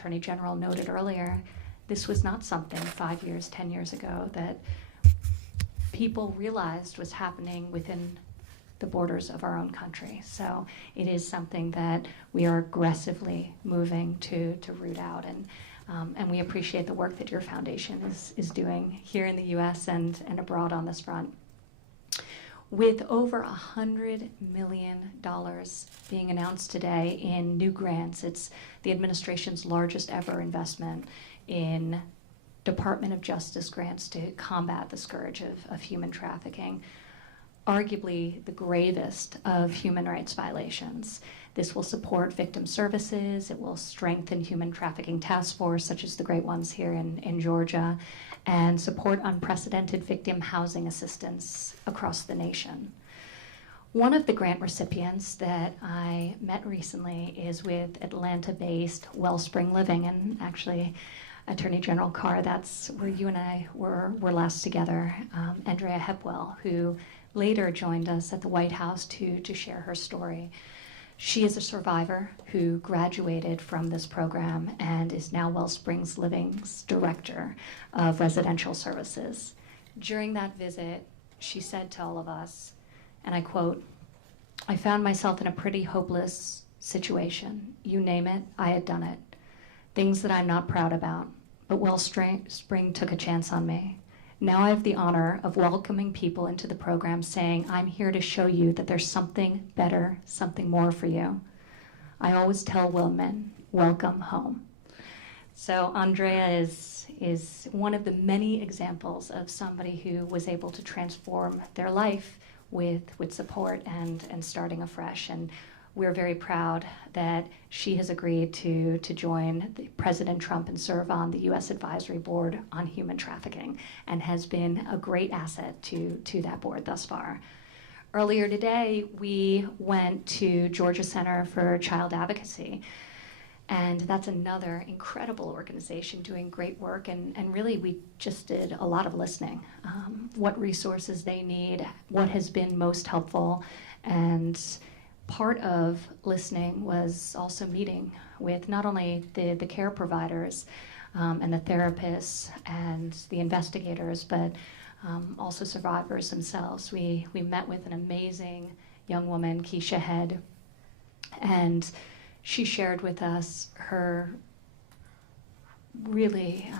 Attorney General noted earlier, this was not something 5 years, 10 years ago that people realized was happening within the borders of our own country. So it is something that we are aggressively moving to root out, and we appreciate the work that your foundation is doing here in the U.S. and abroad on this front. With over $100 million being announced today in new grants, it's the administration's largest ever investment in Department of Justice grants to combat the scourge of human trafficking, arguably the gravest of human rights violations. This will support victim services, it will strengthen human trafficking task force, such as the great ones here in Georgia, and support unprecedented victim housing assistance across the nation. One of the grant recipients that I met recently is with Atlanta-based Wellspring Living, and actually, Attorney General Carr, that's where you and I were last together, Andrea Hepwell, who later joined us at the White House to share her story. She is a survivor who graduated from this program and is now Wellspring Living's Director of Residential Services. During that visit, she said to all of us, and I quote, "I found myself in a pretty hopeless situation. You name it, I had done it. Things that I'm not proud about, but Wellspring took a chance on me. Now I have the honor of welcoming people into the program, saying, I'm here to show you that there's something better, something more for you. I always tell women, welcome home." So Andrea is one of the many examples of somebody who was able to transform their life with support and starting afresh. And we're very proud that she has agreed to join President Trump and serve on the U.S. Advisory Board on Human Trafficking, and has been a great asset to that board thus far. Earlier today, we went to Georgia Center for Child Advocacy, and that's another incredible organization doing great work, and really we just did a lot of listening. What resources they need, what has been most helpful, and part of listening was also meeting with not only the care providers and the therapists and the investigators, but also survivors themselves. We met with an amazing young woman, Keisha Head, and she shared with us her really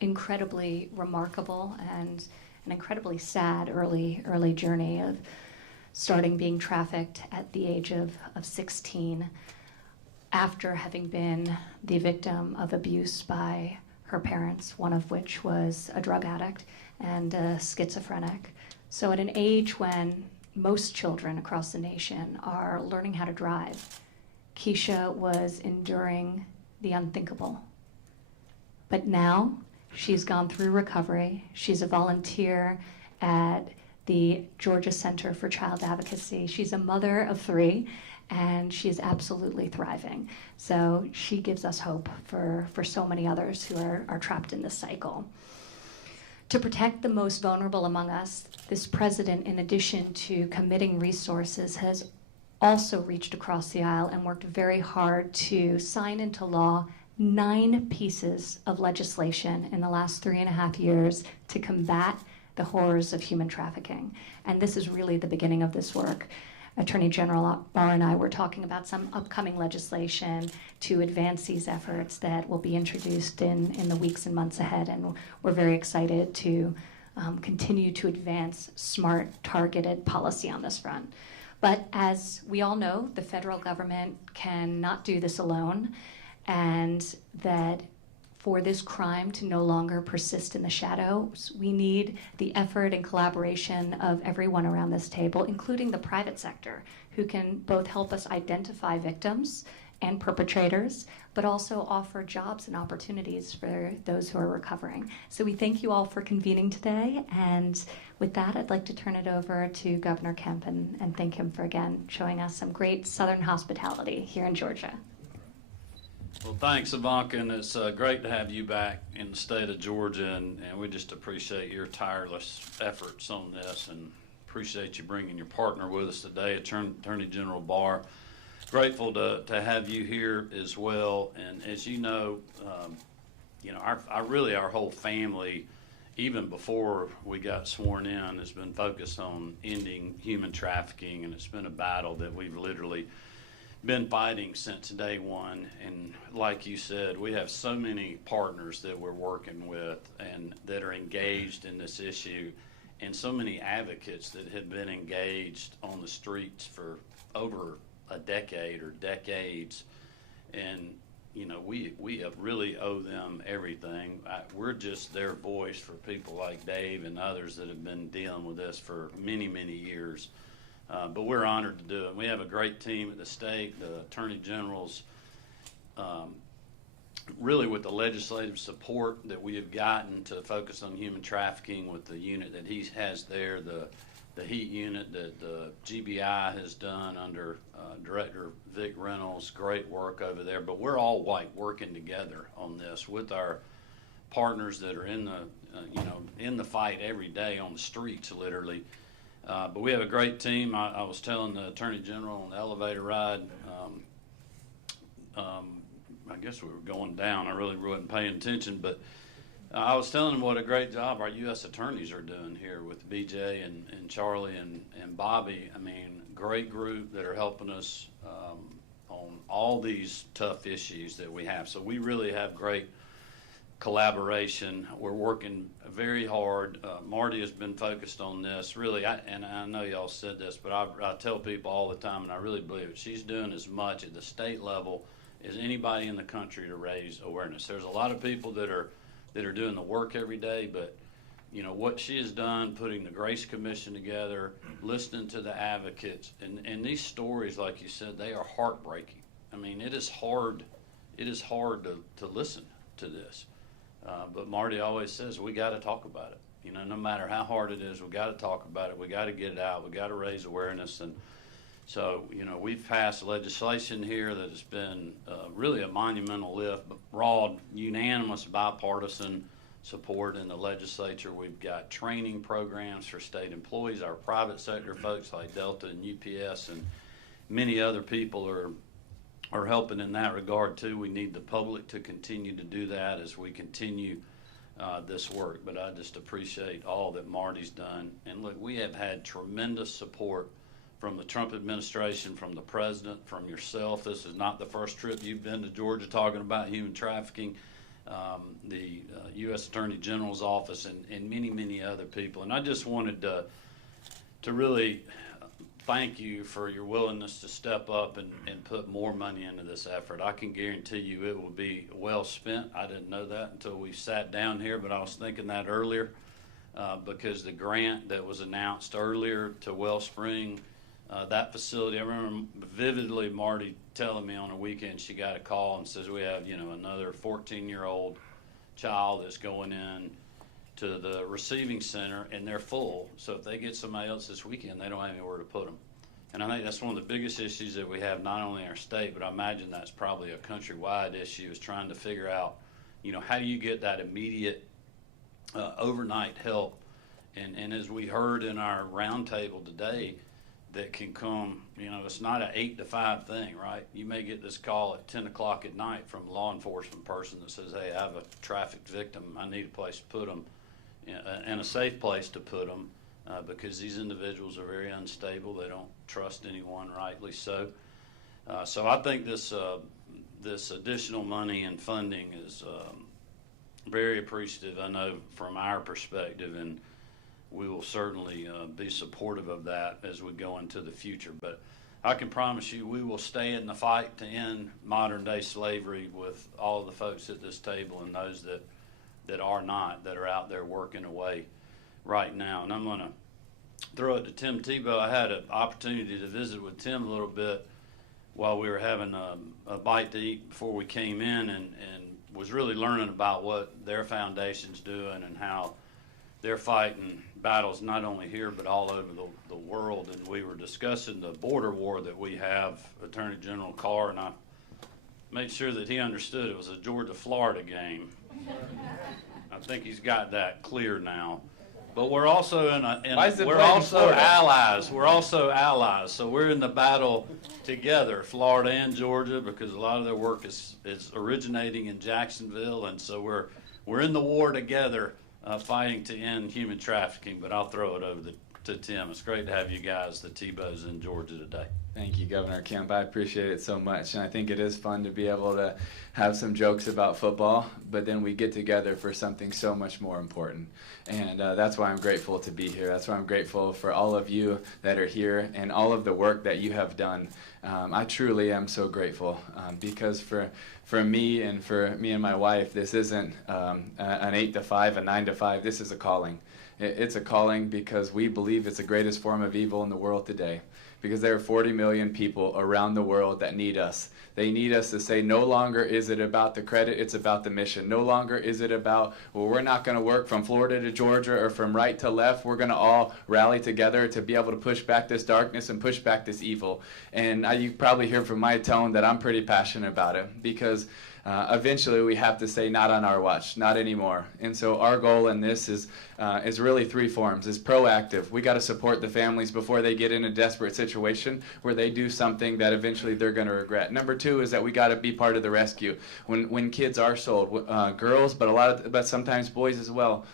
incredibly remarkable and an incredibly sad early journey of starting being trafficked at the age of 16 after having been the victim of abuse by her parents, one of which was a drug addict and a schizophrenic. So at an age when most children across the nation are learning how to drive, Keisha was enduring the unthinkable. But now she's gone through recovery. She's a volunteer at the Georgia Center for Child Advocacy. She's a mother of 3, and she is absolutely thriving. So she gives us hope for so many others who are trapped in this cycle. To protect the most vulnerable among us, this president, in addition to committing resources, has also reached across the aisle and worked very hard to sign into law 9 pieces of legislation in the last 3.5 years to combat the horrors of human trafficking. And this is really the beginning of this work. Attorney General Barr and I were talking about some upcoming legislation to advance these efforts that will be introduced in the weeks and months ahead, and we're very excited to continue to advance smart, targeted policy on this front. But as we all know, the federal government cannot do this alone, and that for this crime to no longer persist in the shadows, we need the effort and collaboration of everyone around this table, including the private sector, who can both help us identify victims and perpetrators, but also offer jobs and opportunities for those who are recovering. So we thank you all for convening today, and with that, I'd like to turn it over to Governor Kemp and thank him for, again, showing us some great Southern hospitality here in Georgia. Well, thanks, Ivanka, and it's great to have you back in the state of Georgia, and we just appreciate your tireless efforts on this, and appreciate you bringing your partner with us today, Attorney General Barr. grateful to have you here as well. And as you know, our whole family, even before we got sworn in, has been focused on ending human trafficking, and it's been a battle that we've literally been fighting since day one. And like you said, we have so many partners that we're working with and that are engaged in this issue, and so many advocates that have been engaged on the streets for over a decade or decades. And we have really owe them everything. We're just their voice for people like Dave and others that have been dealing with this for many, many years. But we're honored to do it. We have a great team at the state, the Attorney General's, really with the legislative support that we have gotten to focus on human trafficking with the unit that he has there, the HEAT unit that the GBI has done under Director Vic Reynolds, great work over there. But we're all working together on this with our partners that are in the fight every day on the streets, literally. But we have a great team. I was telling the Attorney General on the elevator ride, I guess we were going down. I really wasn't paying attention, but I was telling him what a great job our U.S. attorneys are doing here with BJ and Charlie and Bobby. I mean, great group that are helping us on all these tough issues that we have. So we really have great collaboration. We're working very hard. Marty has been focused on this, really, and I know y'all said this, but I tell people all the time, and I really believe it, she's doing as much at the state level as anybody in the country to raise awareness. There's a lot of people that are doing the work every day, but what she has done, putting the Grace Commission together, listening to the advocates, and these stories, like you said, they are heartbreaking. I mean, it is hard to listen to this. But Marty always says, we got to talk about it. No matter how hard it is, we got to talk about it. We got to get it out. We got to raise awareness. And so, we've passed legislation here that has been really a monumental lift, broad, unanimous, bipartisan support in the legislature. We've got training programs for state employees, our private sector folks like Delta and UPS, and many other people are helping in that regard too. We need the public to continue to do that as we continue this work. But I just appreciate all that Marty's done. And look, we have had tremendous support from the Trump administration, from the president, from yourself. This is not the first trip you've been to Georgia talking about human trafficking. The U.S. Attorney General's office and many, many other people. And I just wanted to really thank you for your willingness to step up and put more money into this effort. I can guarantee you it will be well spent. I didn't know that until we sat down here, but I was thinking that earlier because the grant that was announced earlier to Wellspring, that facility, I remember vividly Marty telling me on a weekend she got a call and says we have, another 14-year-old child that's going in to the receiving center and they're full. So if they get somebody else this weekend, they don't have anywhere to put them. And I think that's one of the biggest issues that we have, not only in our state, but I imagine that's probably a countrywide issue, is trying to figure out, how do you get that immediate overnight help? And as we heard in our roundtable today, that can come, it's not an 8 to 5 thing, right? You may get this call at 10 o'clock at night from a law enforcement person that says, hey, I have a trafficked victim. I need a place to put them, and a safe place to put them, because these individuals are very unstable. They don't trust anyone, rightly so. So I think this additional money and funding is very appreciative, I know, from our perspective, and we will certainly be supportive of that as we go into the future. But I can promise you we will stay in the fight to end modern-day slavery with all of the folks at this table and those that are not, that are out there working away right now. And I'm going to throw it to Tim Tebow. I had an opportunity to visit with Tim a little bit while we were having a bite to eat before we came in, and was really learning about what their foundation's doing and how they're fighting battles not only here but all over the world. And we were discussing the border war that we have. Attorney General Carr and I made sure that he understood it was a Georgia-Florida game. I think he's got that clear now. But we're also Why is it we're played in also Florida? allies. We're also allies. So we're in the battle together, Florida and Georgia, because a lot of their work is originating in Jacksonville, and so we're in the war together, fighting to end human trafficking. But I'll throw it over to Tim. It's great to have you guys, the Tebows, in Georgia today. Thank you, Governor Kemp. I appreciate it so much. And I think it is fun to be able to have some jokes about football, but then we get together for something so much more important. And that's why I'm grateful to be here. That's why I'm grateful for all of you that are here and all of the work that you have done. I truly am so grateful because for me and my wife, this isn't an 8 to 5, a 9 to 5. This is a calling. It's a calling because we believe it's the greatest form of evil in the world today. Because there are 40 million people around the world that need us. They need us to say, no longer is it about the credit, it's about the mission. No longer is it about, well, we're not going to work from Florida to Georgia or from right to left. We're going to all rally together to be able to push back this darkness and push back this evil. And you probably hear from my tone that I'm pretty passionate about it because eventually we have to say, not on our watch, not anymore. And so our goal in this is really three forms. It's proactive. We got to support the families before they get in a desperate situation where they do something that eventually they're going to regret. Number two is that we got to be part of the rescue. When kids are sold, girls, but sometimes boys as well,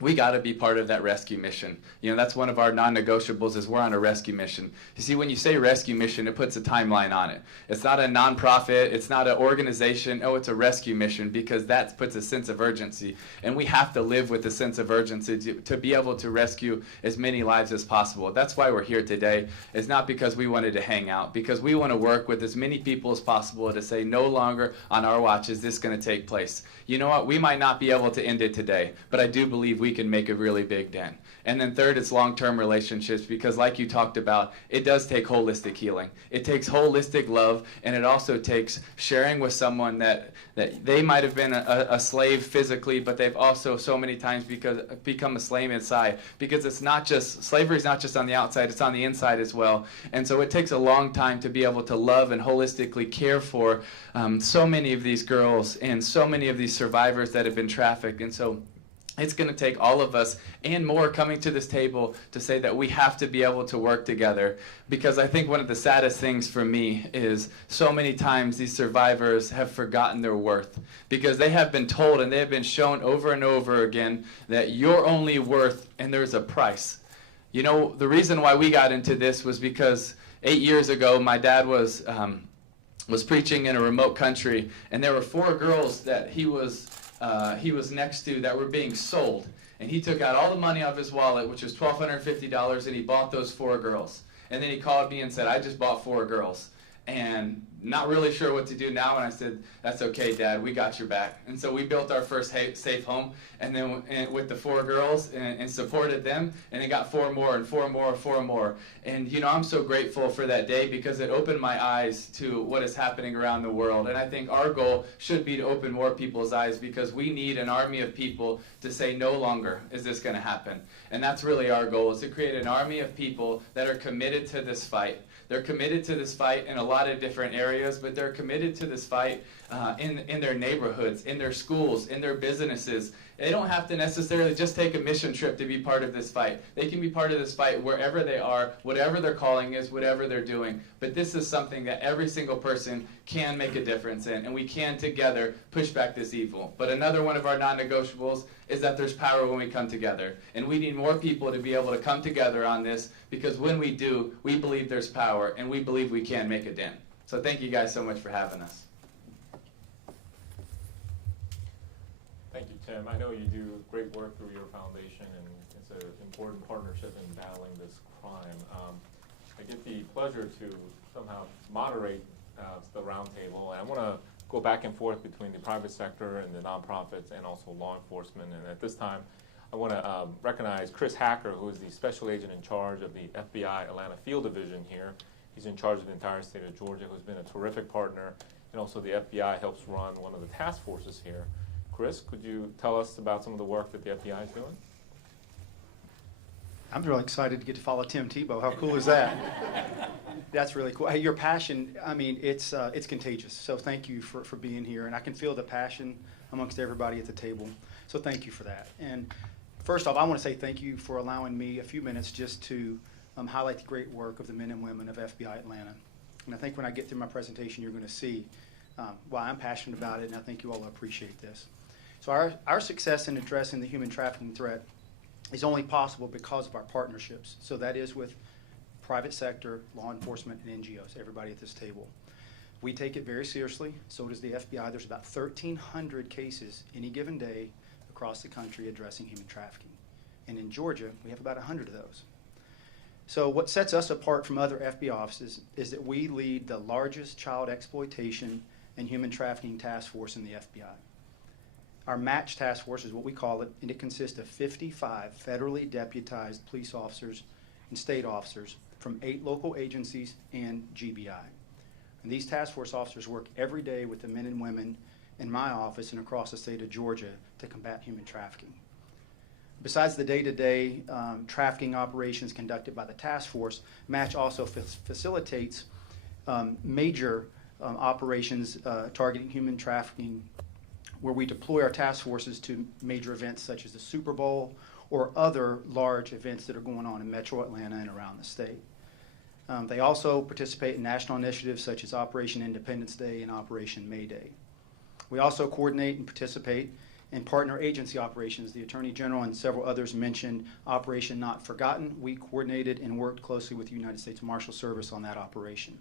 we got to be part of that rescue mission. You know, that's one of our non-negotiables is we're on a rescue mission. You see, when you say rescue mission, it puts a timeline on it. It's not a nonprofit. It's not an organization. Oh, it's a rescue mission because that puts a sense of urgency. And we have to live with a sense of urgency to be able to rescue as many lives as possible. That's why we're here today. It's not because we wanted to hang out, because we want to work with as many people as possible to say no longer on our watch is this going to take place. You know what? We might not be able to end it today, but I do believe we can make a really big dent. And then third, it's long-term relationships because like you talked about, it does take holistic healing. It takes holistic love, and it also takes sharing with someone that they might have been a slave physically, but they've also so many times become a slave inside because it's not just, slavery is not just on the outside, it's on the inside as well. And so it takes a long time to be able to love and holistically care for so many of these girls and so many of these survivors that have been trafficked. And so it's going to take all of us and more coming to this table to say that we have to be able to work together, because I think one of the saddest things for me is so many times these survivors have forgotten their worth because they have been told and they have been shown over and over again that you're only worth and there's a price. You know, the reason why we got into this was because 8 years ago my dad was preaching in a remote country, and there were 4 girls that he was next to that were being sold. And he took out all the money out of his wallet, which was $1,250, and he bought those 4 girls. And then he called me and said, I just bought 4 girls. And not really sure what to do now. And I said, that's okay, Dad, we got your back. And so we built our first safe home, and then with the 4 girls and supported them, and then got 4 more and 4 more, 4 more. And you know, I'm so grateful for that day because it opened my eyes to what is happening around the world. And I think our goal should be to open more people's eyes because we need an army of people to say no longer is this going to happen. And that's really our goal, is to create an army of people that are committed to this fight. They're committed to this fight in a lot of different areas, but they're committed to this fight in their neighborhoods, in their schools, in their businesses. They don't have to necessarily just take a mission trip to be part of this fight. They can be part of this fight wherever they are, whatever their calling is, whatever they're doing. But this is something that every single person can make a difference in, and we can together push back this evil. But another one of our non-negotiables is that there's power when we come together. And we need more people to be able to come together on this, because when we do, we believe there's power, and we believe we can make a dent. So thank you guys so much for having us. Thank you, Tim. I know you do great work through your foundation, and it's an important partnership in battling this crime. I get the pleasure to somehow moderate the roundtable, and I want to go back and forth between the private sector and the nonprofits and also law enforcement. And at this time, I want to recognize Chris Hacker, who is the special agent in charge of the FBI Atlanta Field Division here. He's in charge of the entire state of Georgia, who's been a terrific partner, and also the FBI helps run one of the task forces here. Chris, could you tell us about some of the work that the FBI is doing? I'm really excited to get to follow Tim Tebow. How cool is that? That's really cool. Hey, your passion, I mean, it's contagious. So thank you for being here. And I can feel the passion amongst everybody at the table. So thank you for that. And First off, I want to say thank you for allowing me a few minutes just to highlight the great work of the men and women of FBI Atlanta. And I think when I get through my presentation, you're going to see why I'm passionate about it, and I think you all appreciate this. So our success in addressing the human trafficking threat is only possible because of our partnerships. So that is with private sector, law enforcement, and NGOs, everybody at this table. We take it very seriously, so does the FBI. There's about 1,300 cases any given day across the country addressing human trafficking. And in Georgia, we have about 100 of those. So what sets us apart from other FBI offices is that we lead the largest child exploitation and human trafficking task force in the FBI. Our match task force is what we call it, and it consists of 55 federally deputized police officers and state officers from 8 local agencies and GBI. And these task force officers work every day with the men and women in my office and across the state of Georgia to combat human trafficking. Besides the day-to-day trafficking operations conducted by the task force, MATCH also facilitates major operations targeting human trafficking, where we deploy our task forces to major events such as the Super Bowl or other large events that are going on in Metro Atlanta and around the state. They also participate in national initiatives such as Operation Independence Day and Operation May Day. We also coordinate and participate in partner agency operations. The Attorney General and several others mentioned Operation Not Forgotten. We coordinated and worked closely with the United States Marshal Service on that operation.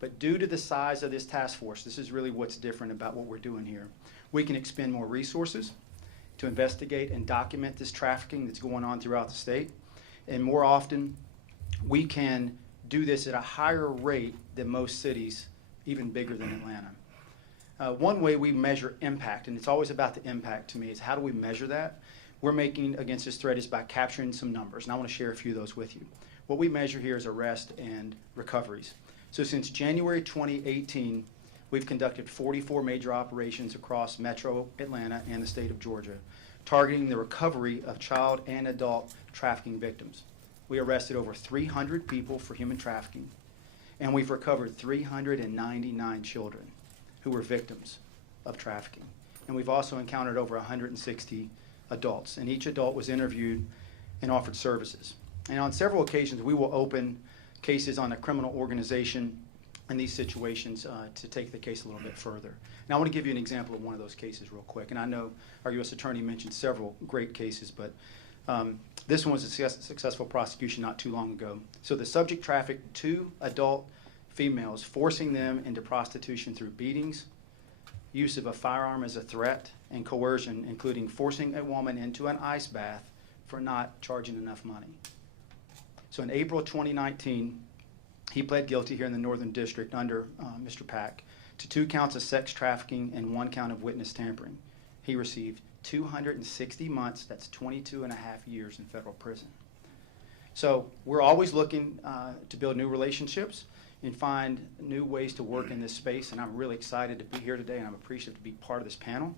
But due to the size of this task force, this is really what's different about what we're doing here. We can expend more resources to investigate and document this trafficking that's going on throughout the state. And more often, we can do this at a higher rate than most cities, even bigger than Atlanta. One way we measure impact, and it's always about the impact to me, is how do we measure that? We're making against this threat is by capturing some numbers, and I want to share a few of those with you. What we measure here is arrest and recoveries. So since January 2018, we've conducted 44 major operations across Metro Atlanta and the state of Georgia, targeting the recovery of child and adult trafficking victims. We arrested over 300 people for human trafficking, and we've recovered 399 children who were victims of trafficking. And we've also encountered over 160 adults, and each adult was interviewed and offered services. And on several occasions, we will open cases on a criminal organization in these situations to take the case a little bit further. Now, I want to give you an example of one of those cases real quick. And I know our U.S. Attorney mentioned several great cases, but this one was a successful prosecution not too long ago. So the subject trafficked 2 adult females, forcing them into prostitution through beatings, use of a firearm as a threat, and coercion, including forcing a woman into an ice bath for not charging enough money. So in April 2019, he pled guilty here in the Northern District under Mr. Pack to 2 counts of sex trafficking and 1 count of witness tampering. He received 260 months, that's 22 and a half years in federal prison. So we're always looking to build new relationships and find new ways to work in this space, and I'm really excited to be here today, and I'm appreciative to be part of this panel.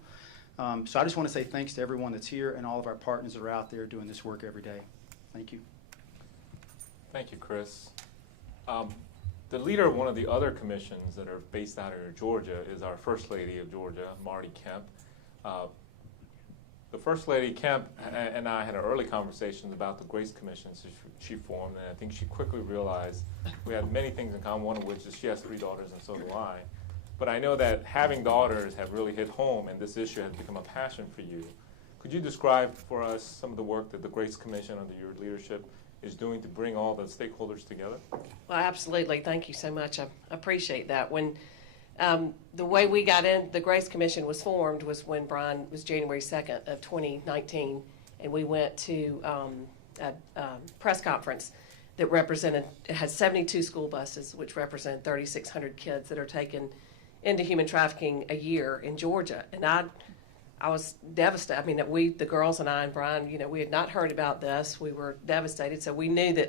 So I just want to say thanks to everyone that's here and all of our partners that are out there doing this work every day. Thank you. Thank you, Chris. The leader of one of the other commissions that are based out of Georgia is our First Lady of Georgia, Marty Kemp. The First Lady Kemp and I had an early conversation about the Grace Commissions she formed, and I think she quickly realized we had many things in common, one of which is she has 3 daughters and so do I. But I know that having daughters have really hit home, and this issue has become a passion for you. Could you describe for us some of the work that the Grace Commission under your leadership is doing to bring all the stakeholders together? Well, absolutely. Thank you so much. I appreciate that. When the way we got in, the Grace Commission was formed was when Brian was January 2nd of 2019, and we went to a press conference that had 72 school buses, which represent 3,600 kids that are taken into human trafficking a year in Georgia. And I was devastated. I mean, the girls and I and Brian, we had not heard about this. We were devastated. So we knew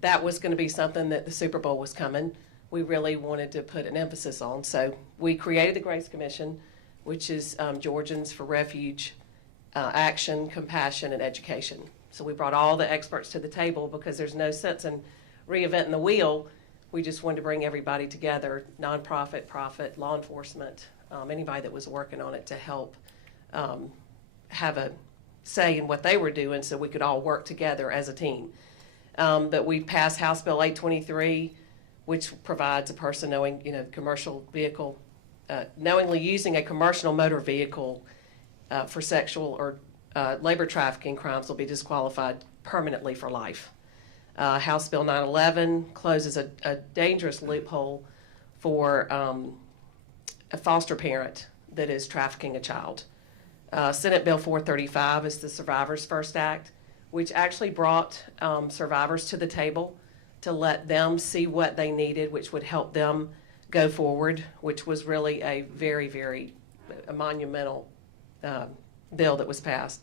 that was going to be something that the Super Bowl was coming. We really wanted to put an emphasis on. So we created the Grace Commission, which is Georgians for Refuge, Action, Compassion, and Education. So we brought all the experts to the table because there's no sense in reinventing the wheel. We just wanted to bring everybody together, nonprofit, profit, law enforcement, anybody that was working on it to help have a say in what they were doing so we could all work together as a team. But we passed House Bill 823, which provides a person knowing, commercial vehicle, knowingly using a commercial motor vehicle for sexual or labor trafficking crimes will be disqualified permanently for life. House Bill 911 closes a dangerous loophole for a foster parent that is trafficking a child. Senate Bill 435 is the Survivors First Act, which actually brought survivors to the table to let them see what they needed, which would help them go forward, which was really a very, very monumental bill that was passed.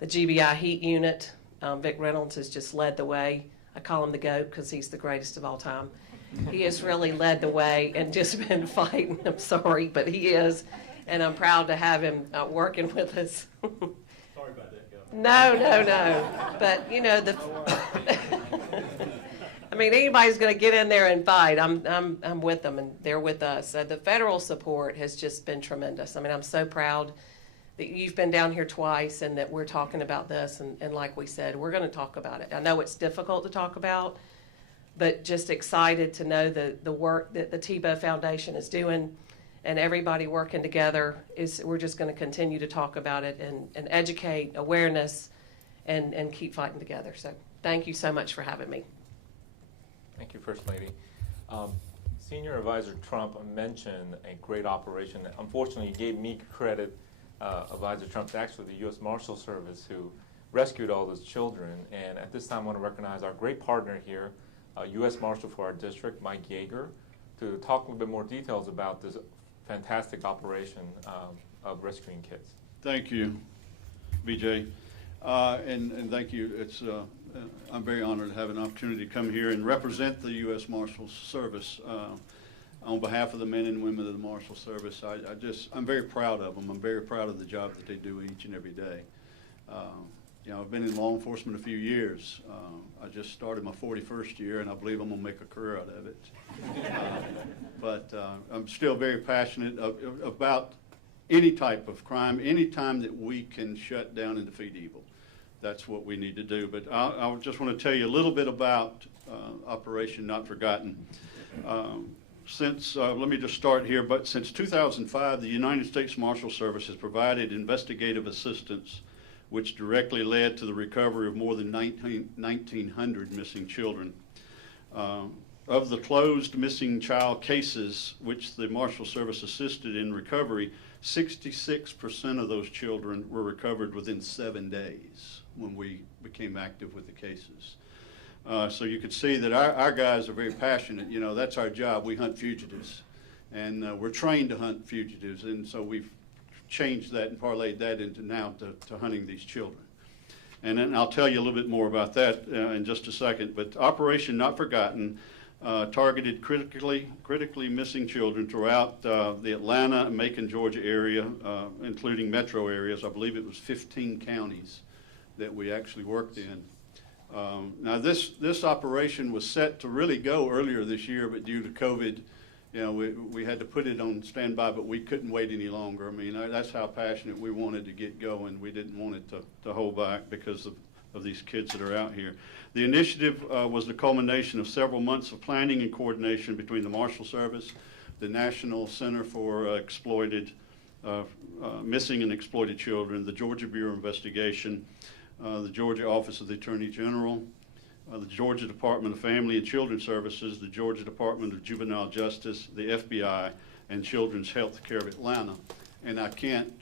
The GBI heat unit, Vic Reynolds has just led the way. I call him the GOAT because he's the greatest of all time. He has really led the way and just been fighting. I'm sorry, but he is. And I'm proud to have him working with us. Sorry about that, Governor. No. But, I mean, anybody's going to get in there and fight. I'm with them, and they're with us. The federal support has just been tremendous. I mean, I'm so proud that you've been down here twice and that we're talking about this. And like we said, we're going to talk about it. I know it's difficult to talk about, but just excited to know the work that the Tebow Foundation is doing and everybody working together. We're just going to continue to talk about it and educate, awareness, and keep fighting together. So thank you so much for having me. Thank you, First Lady. Senior Advisor Trump mentioned a great operation. Unfortunately, he gave me credit, Advisor Trump, to actually the U.S. Marshal Service who rescued all those children. And at this time, I want to recognize our great partner here, U.S. Marshal for our district, Mike Yeager, to talk a little bit more details about this fantastic operation of rescuing kids. Thank you, BJ, and thank you. I'm very honored to have an opportunity to come here and represent the U.S. Marshals Service on behalf of the men and women of the Marshal Service. I'm very proud of them. I'm very proud of the job that they do each and every day. I've been in law enforcement a few years. I just started my 41st year, and I believe I'm going to make a career out of it. But I'm still very passionate about any type of crime, any time that we can shut down and defeat evil. That's what we need to do. But I just want to tell you a little bit about Operation Not Forgotten. Let me just start here, but since 2005, the United States Marshal Service has provided investigative assistance which directly led to the recovery of more than 1,900 missing children. Of the closed missing child cases which the Marshal Service assisted in recovery, 66% of those children were recovered within 7 days when we became active with the cases. So you could see that our guys are very passionate. That's our job. We hunt fugitives, and we're trained to hunt fugitives, and so we've changed that and parlayed that into now to hunting these children. And then I'll tell you a little bit more about that in just a second. But Operation Not Forgotten targeted critically missing children throughout the Atlanta and Macon, Georgia area, including metro areas. I believe it was 15 counties that we actually worked in. Now this operation was set to really go earlier this year, but due to COVID, we had to put it on standby, but we couldn't wait any longer. I mean, that's how passionate we wanted to get going. We didn't want it to hold back because of these kids that are out here. The initiative was the culmination of several months of planning and coordination between the Marshal Service, the National Center for Missing and Exploited Children, the Georgia Bureau of Investigation, the Georgia Office of the Attorney General, the Georgia Department of Family and Children Services, the Georgia Department of Juvenile Justice, the FBI, and Children's Health Care of Atlanta. And I can't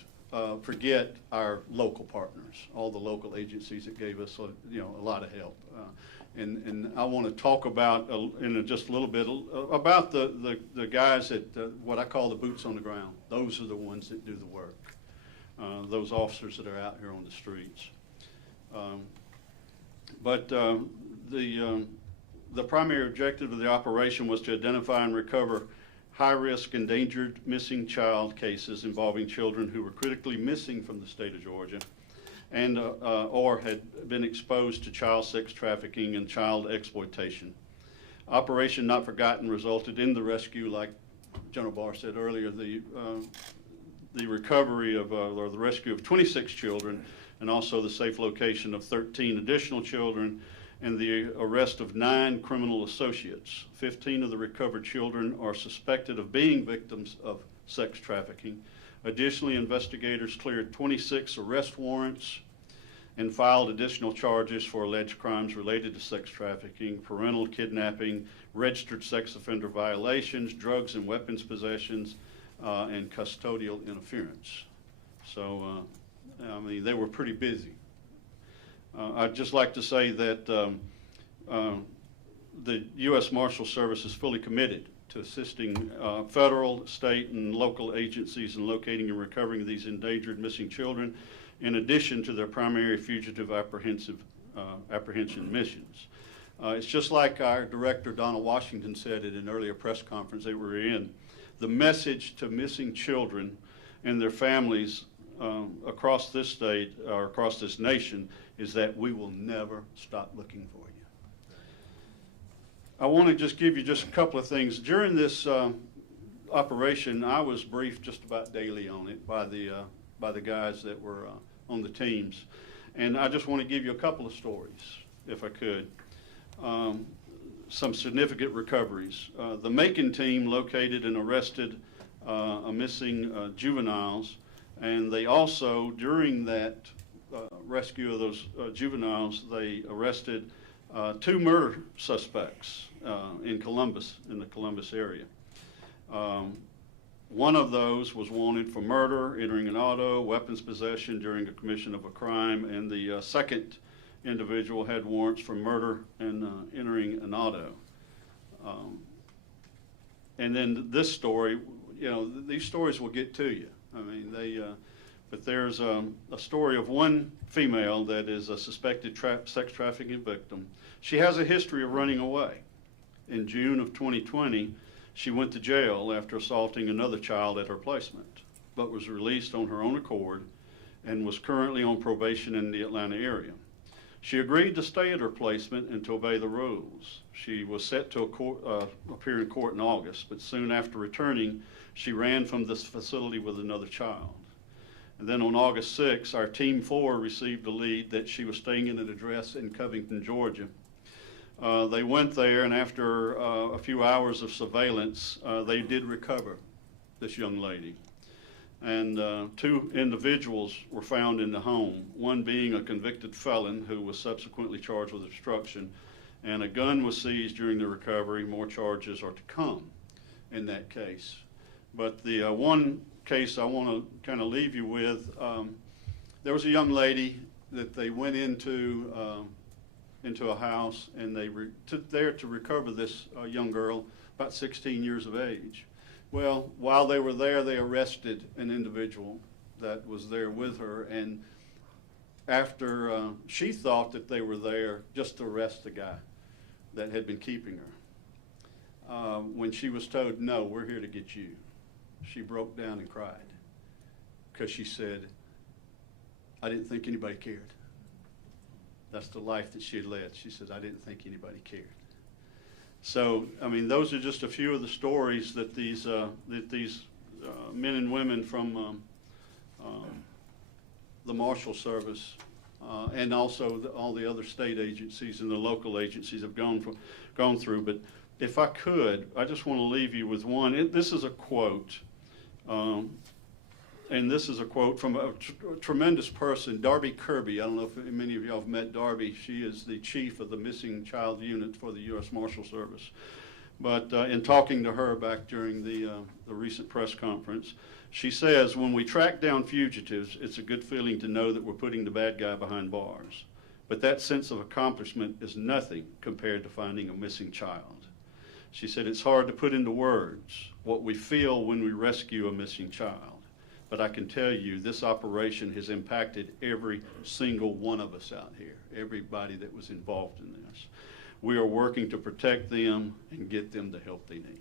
forget our local partners, all the local agencies that gave us a lot of help. And I want to talk about in just a little bit about the guys that what I call the boots on the ground. Those are the ones that do the work. Those officers that are out here on the streets. But the primary objective of the operation was to identify and recover high-risk, endangered, missing child cases involving children who were critically missing from the state of Georgia and or had been exposed to child sex trafficking and child exploitation. Operation Not Forgotten resulted in the rescue, like General Barr said earlier. the recovery of, or the rescue of 26 children, and also the safe location of 13 additional children, and the arrest of 9 criminal associates. 15 of the recovered children are suspected of being victims of sex trafficking. Additionally, investigators cleared 26 arrest warrants and filed additional charges for alleged crimes related to sex trafficking, parental kidnapping, registered sex offender violations, drugs and weapons possessions, and custodial interference. So, I mean, they were pretty busy. I'd just like to say that the U.S. Marshal Service is fully committed to assisting federal, state, and local agencies in locating and recovering these endangered missing children, in addition to their primary fugitive apprehension missions. It's just like our director, Donna Washington, said at an earlier press conference that we were in. The message to missing children and their families across this state or across this nation is that we will never stop looking for you. I want to just give you just a couple of things. During this operation, I was briefed just about daily on it by the guys that were on the teams. And I just want to give you a couple of stories, if I could. Some significant recoveries. The Macon team located and arrested a missing juveniles, and they also, during that rescue of those juveniles, they arrested 2 murder suspects in Columbus, in the Columbus area. One of those was wanted for murder, entering an auto, weapons possession during the commission of a crime, and the second individual had warrants for murder and entering an auto. And then this story, you know, these stories will get to you. I mean, but there's a story of one female that is a suspected sex trafficking victim. She has a history of running away. In June of 2020, she went to jail after assaulting another child at her placement, but was released on her own accord and was currently on probation in the Atlanta area. She agreed to stay at her placement and to obey the rules. She was set to appear in court in August, but soon after returning, she ran from this facility with another child. And then on August 6, our Team 4 received a lead that she was staying in an address in Covington, Georgia. They went there, and after a few hours of surveillance, they did recover this young lady. And 2 individuals were found in the home, one being a convicted felon who was subsequently charged with obstruction, and a gun was seized during the recovery. More charges are to come in that case. But the one case I want to kind of leave you with, there was a young lady that they went into a house, and they took there to recover this young girl, about 16 years of age. Well, while they were there, they arrested an individual that was there with her, and after she thought that they were there just to arrest the guy that had been keeping her. When she was told, no, we're here to get you, she broke down and cried because she said, I didn't think anybody cared. That's the life that she had led. She said, I didn't think anybody cared. So, I mean, those are just a few of the stories that these men and women from the Marshal Service and also all the other state agencies and the local agencies have gone through. But if I could, I just want to leave you with one. This is a quote, and this is a quote from a tremendous person, Darby Kirby. I don't know if many of y'all have met Darby. She is the chief of the missing child unit for the U.S. Marshal Service. But in talking to her back during the recent press conference, she says, when we track down fugitives, it's a good feeling to know that we're putting the bad guy behind bars. But that sense of accomplishment is nothing compared to finding a missing child. She said, it's hard to put into words what we feel when we rescue a missing child. But I can tell you this operation has impacted every single one of us out here, everybody that was involved in this. We are working to protect them and get them the help they need.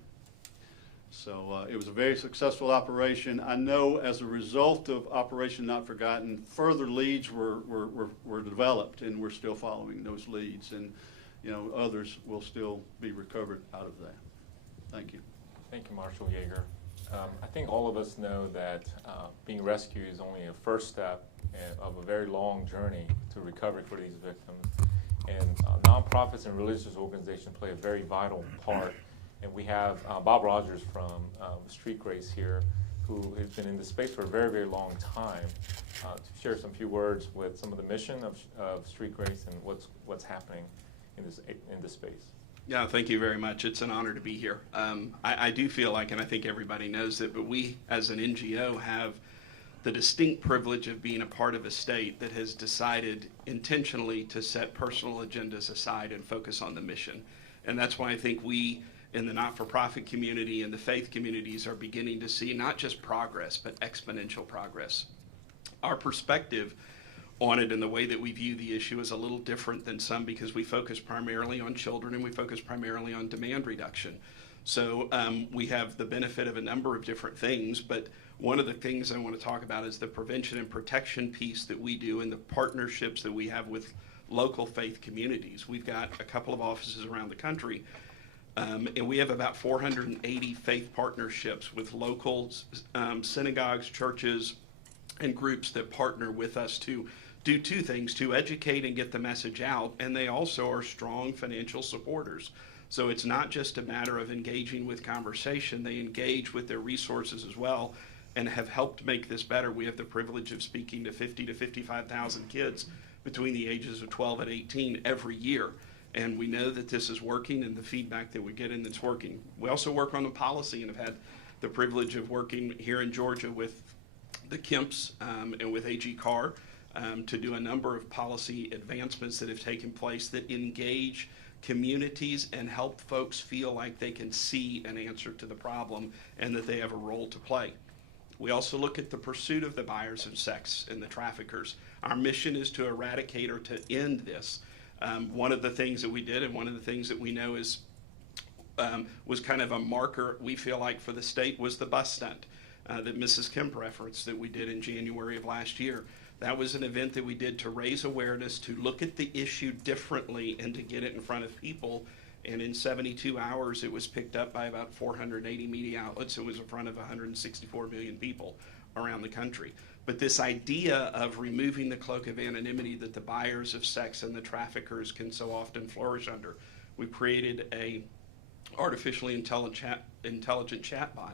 So it was a very successful operation. I know as a result of Operation Not Forgotten, further leads were developed, and we're still following those leads. And you know, others will still be recovered out of that. Thank you. Thank you, Marshal Yeager. I think all of us know that being rescued is only a first step of a very long journey to recovery for these victims. And nonprofits and religious organizations play a very vital part. And we have Bob Rogers from Street Grace here, who has been in this space for a very, very long time, to share some few words with some of the mission of Street Grace and what's happening in this space. Yeah, thank you very much. It's an honor to be here. I do feel like, and I think everybody knows it, but we as an NGO have the distinct privilege of being a part of a state that has decided intentionally to set personal agendas aside and focus on the mission. And that's why I think we in the not-for-profit community and the faith communities are beginning to see not just progress, but exponential progress. Our perspective on it and the way that we view the issue is a little different than some because we focus primarily on children and we focus primarily on demand reduction. So we have the benefit of a number of different things, but one of the things I want to talk about is the prevention and protection piece that we do and the partnerships that we have with local faith communities. We've got a couple of offices around the country, and we have about 480 faith partnerships with local synagogues, churches, and groups that partner with us to do two things: to educate and get the message out, and they also are strong financial supporters. So it's not just a matter of engaging with conversation, they engage with their resources as well and have helped make this better. We have the privilege of speaking to 50 to 55,000 kids between the ages of 12 and 18 every year. And we know that this is working and the feedback that we get in that's working. We also work on the policy and have had the privilege of working here in Georgia with the Kemps and with A.G. Carr to do a number of policy advancements that have taken place that engage communities and help folks feel like they can see an answer to the problem and that they have a role to play. We also look at the pursuit of the buyers of sex and the traffickers. Our mission is to eradicate or to end this. One of the things that we did and one of the things that we know is was kind of a marker, we feel like, for the state was the bus stunt that Mrs. Kemp referenced that we did in January of last year. That was an event that we did to raise awareness, to look at the issue differently and to get it in front of people. And in 72 hours, it was picked up by about 480 media outlets. It was in front of 164 million people around the country. But this idea of removing the cloak of anonymity that the buyers of sex and the traffickers can so often flourish under, we created a artificially intelligent chatbot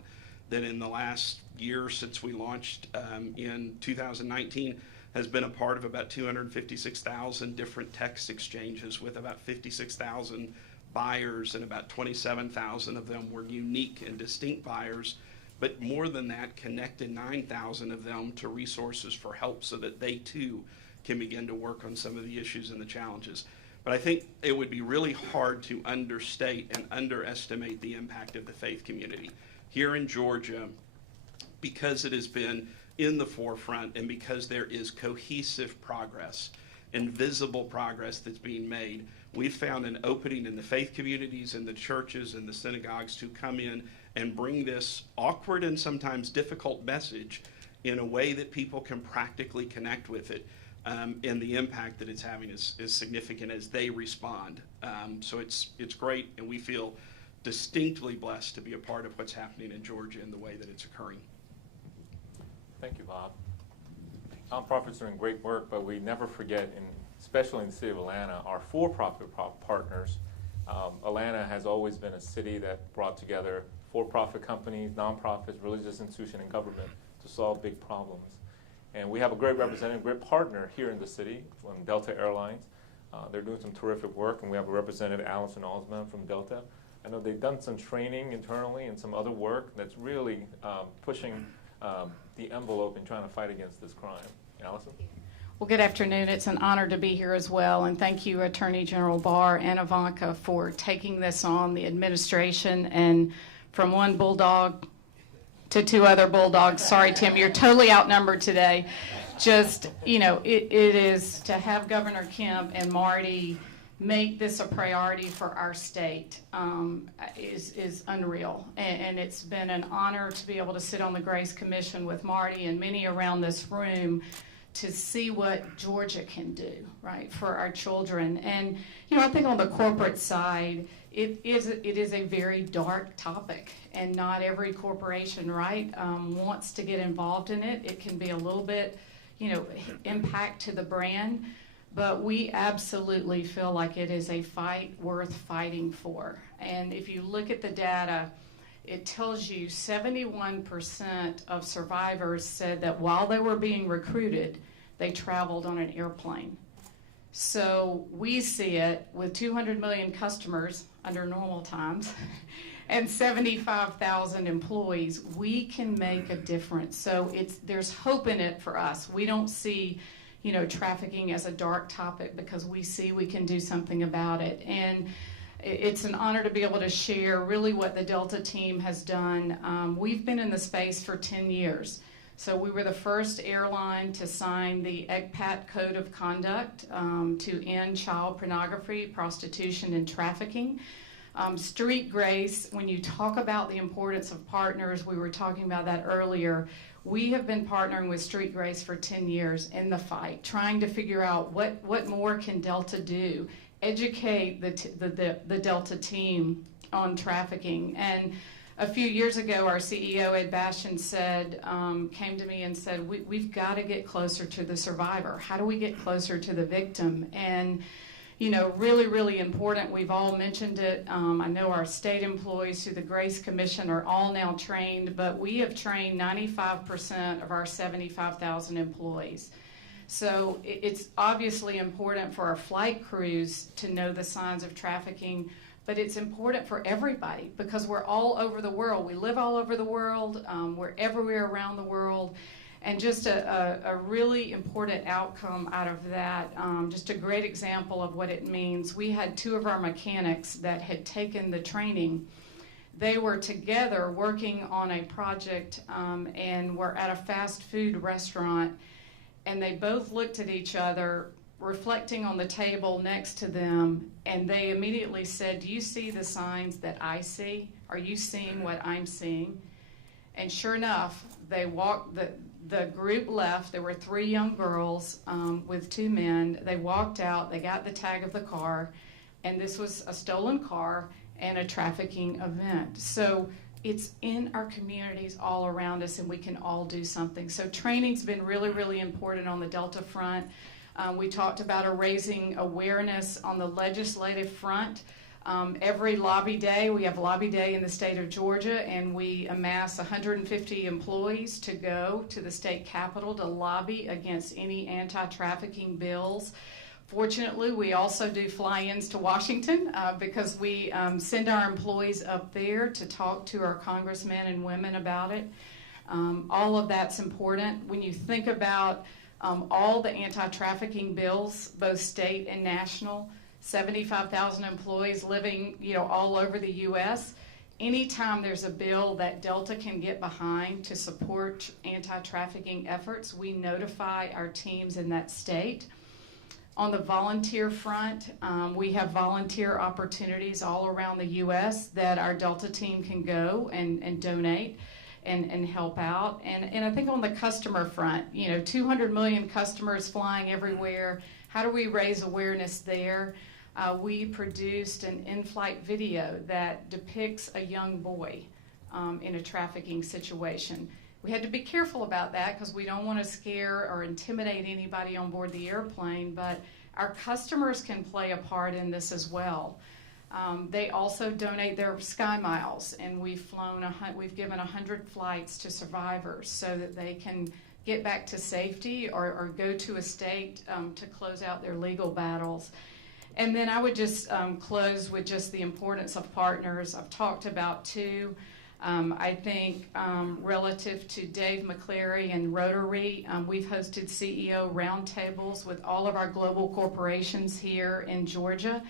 that in the last year since we launched in 2019 has been a part of about 256,000 different text exchanges with about 56,000 buyers, and about 27,000 of them were unique and distinct buyers. But more than that, connected 9,000 of them to resources for help so that they too can begin to work on some of the issues and the challenges. But I think it would be really hard to understate and underestimate the impact of the faith community. Here in Georgia, because it has been in the forefront and because there is cohesive progress and visible progress that's being made, we've found an opening in the faith communities and the churches and the synagogues to come in and bring this awkward and sometimes difficult message in a way that people can practically connect with it. And the impact that it's having is significant as they respond. So it's great, and we feel distinctly blessed to be a part of what's happening in Georgia and the way that it's occurring. Thank you, Bob. Nonprofits are doing great work, but we never forget, especially in the city of Atlanta, our for-profit partners. Atlanta has always been a city that brought together for-profit companies, nonprofits, religious institutions, and government to solve big problems. And we have a great representative, great partner here in the city from Delta Airlines. They're doing some terrific work, and we have a representative, Allison Osman from Delta. I know they've done some training internally and some other work that's really pushing the envelope in trying to fight against this crime. Allison? Well, good afternoon. It's an honor to be here as well, and thank you, Attorney General Barr and Ivanka, for taking this on, the administration, and from one bulldog to two other bulldogs. Sorry, Tim, you're totally outnumbered today. Just, it is to have Governor Kemp and Marty make this a priority for our state is unreal. And it's been an honor to be able to sit on the Grace Commission with Marty and many around this room to see what Georgia can do, right, for our children. And, I think on the corporate side, it is a very dark topic, and not every corporation, right, wants to get involved in it. It can be a little bit, impact to the brand, but we absolutely feel like it is a fight worth fighting for. And if you look at the data, it tells you 71% of survivors said that while they were being recruited, they traveled on an airplane. So we see it with 200 million customers under normal times and 75,000 employees. We can make a difference. So there's hope in it for us. We don't see, trafficking as a dark topic, because we see we can do something about it. And it's an honor to be able to share really what the Delta team has done. We've been in the space for 10 years. So we were the first airline to sign the ECPAT Code of Conduct to end child pornography, prostitution, and trafficking. Street Grace, when you talk about the importance of partners, we were talking about that earlier. We have been partnering with Street Grace for 10 years in the fight, trying to figure out what more can Delta do, educate the Delta team on trafficking. And a few years ago, our CEO, Ed Bastian, came to me and said, we've got to get closer to the survivor. How do we get closer to the victim? And, really, really important. We've all mentioned it. I know our state employees through the Grace Commission are all now trained, but we have trained 95% of our 75,000 employees. So it's obviously important for our flight crews to know the signs of trafficking, but it's important for everybody because we're all over the world. We live all over the world. We're everywhere around the world. And just a really important outcome out of that, just a great example of what it means. We had two of our mechanics that had taken the training. They were together working on a project and were at a fast food restaurant, and they both looked at each other, reflecting on the table next to them, and they immediately said, "Do you see the signs that I see? Are you seeing what I'm seeing?" And sure enough, they walked, the group left. There were 3 young girls with 2 men. They walked out, they got the tag of the car, and this was a stolen car and a trafficking event. So it's in our communities all around us, and we can all do something. So training's been really, really important on the Delta front. We talked about raising awareness on the legislative front. Every lobby day, we have lobby day in the state of Georgia, and we amass 150 employees to go to the state capitol to lobby against any anti-trafficking bills. Fortunately, we also do fly-ins to Washington because we send our employees up there to talk to our congressmen and women about it. All of that's important. When you think about all the anti-trafficking bills, both state and national, 75,000 employees living, all over the U.S. Anytime there's a bill that Delta can get behind to support anti-trafficking efforts, we notify our teams in that state. On the volunteer front, we have volunteer opportunities all around the U.S. that our Delta team can go and donate and help out. And I think on the customer front, 200 million customers flying everywhere. How do we raise awareness there? We produced an in-flight video that depicts a young boy in a trafficking situation. We had to be careful about that because we don't want to scare or intimidate anybody on board the airplane, but our customers can play a part in this as well. They also donate their Sky Miles, and we've given 100 flights to survivors so that they can get back to safety or go to a state to close out their legal battles. And then I would just close with just the importance of partners. I've talked about 2. I think relative to Dave McCleary and Rotary, we've hosted CEO roundtables with all of our global corporations here in Georgia.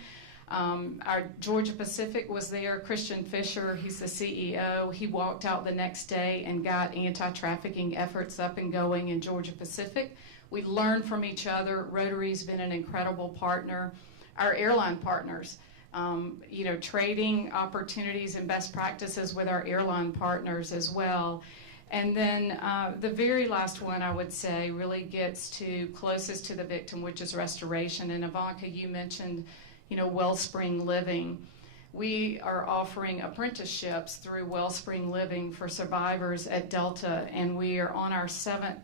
Our Georgia Pacific was there. Christian Fisher, he's the CEO. He walked out the next day and got anti-trafficking efforts up and going in Georgia Pacific. We learned from each other. Rotary's been an incredible partner. Our airline partners, trading opportunities and best practices with our airline partners as well. And then the very last one, I would say, really gets to closest to the victim, which is restoration. And Ivanka, you mentioned, Wellspring Living. we are offering apprenticeships through Wellspring Living for survivors at Delta, and we are on our 7th,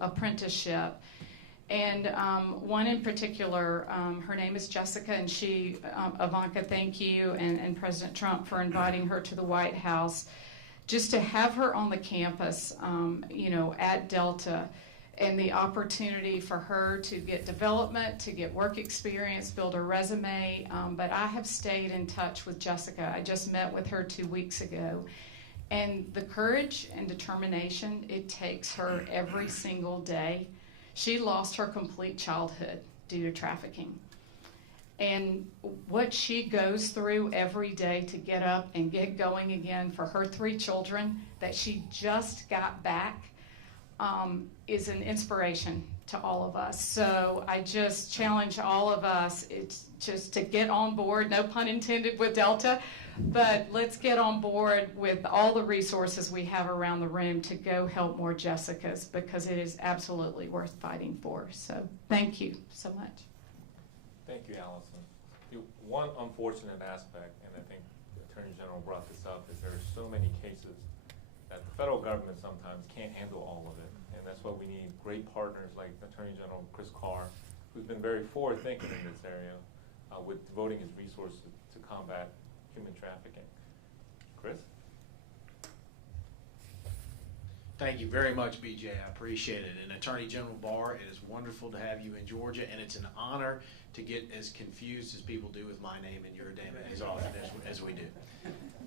apprenticeship. And one in particular, her name is Jessica, and she, Ivanka, thank you, and President Trump for inviting her to the White House, just to have her on the campus, at Delta, and the opportunity for her to get development, to get work experience, build her resume. But I have stayed in touch with Jessica. I just met with her 2 weeks ago. And the courage and determination it takes her every single day. She lost her complete childhood due to trafficking. And what she goes through every day to get up and get going again for her 3 children that she just got back is an inspiration to all of us. So I just challenge all of us, it's just to get on board, no pun intended with Delta, but let's get on board with all the resources we have around the room to go help more Jessicas, because it is absolutely worth fighting for. So thank you so much. Thank you, Allison. One unfortunate aspect, and I think the Attorney General brought this up, is there are so many cases that the federal government sometimes can't handle all of it. And that's why we need great partners like Attorney General Chris Carr, who's been very forward-thinking in this area with devoting his resources to combat human trafficking. Chris? Thank you very much, BJ. I appreciate it. And Attorney General Barr, it is wonderful to have you in Georgia, and it's an honor to get as confused as people do with my name and your name as often as we do.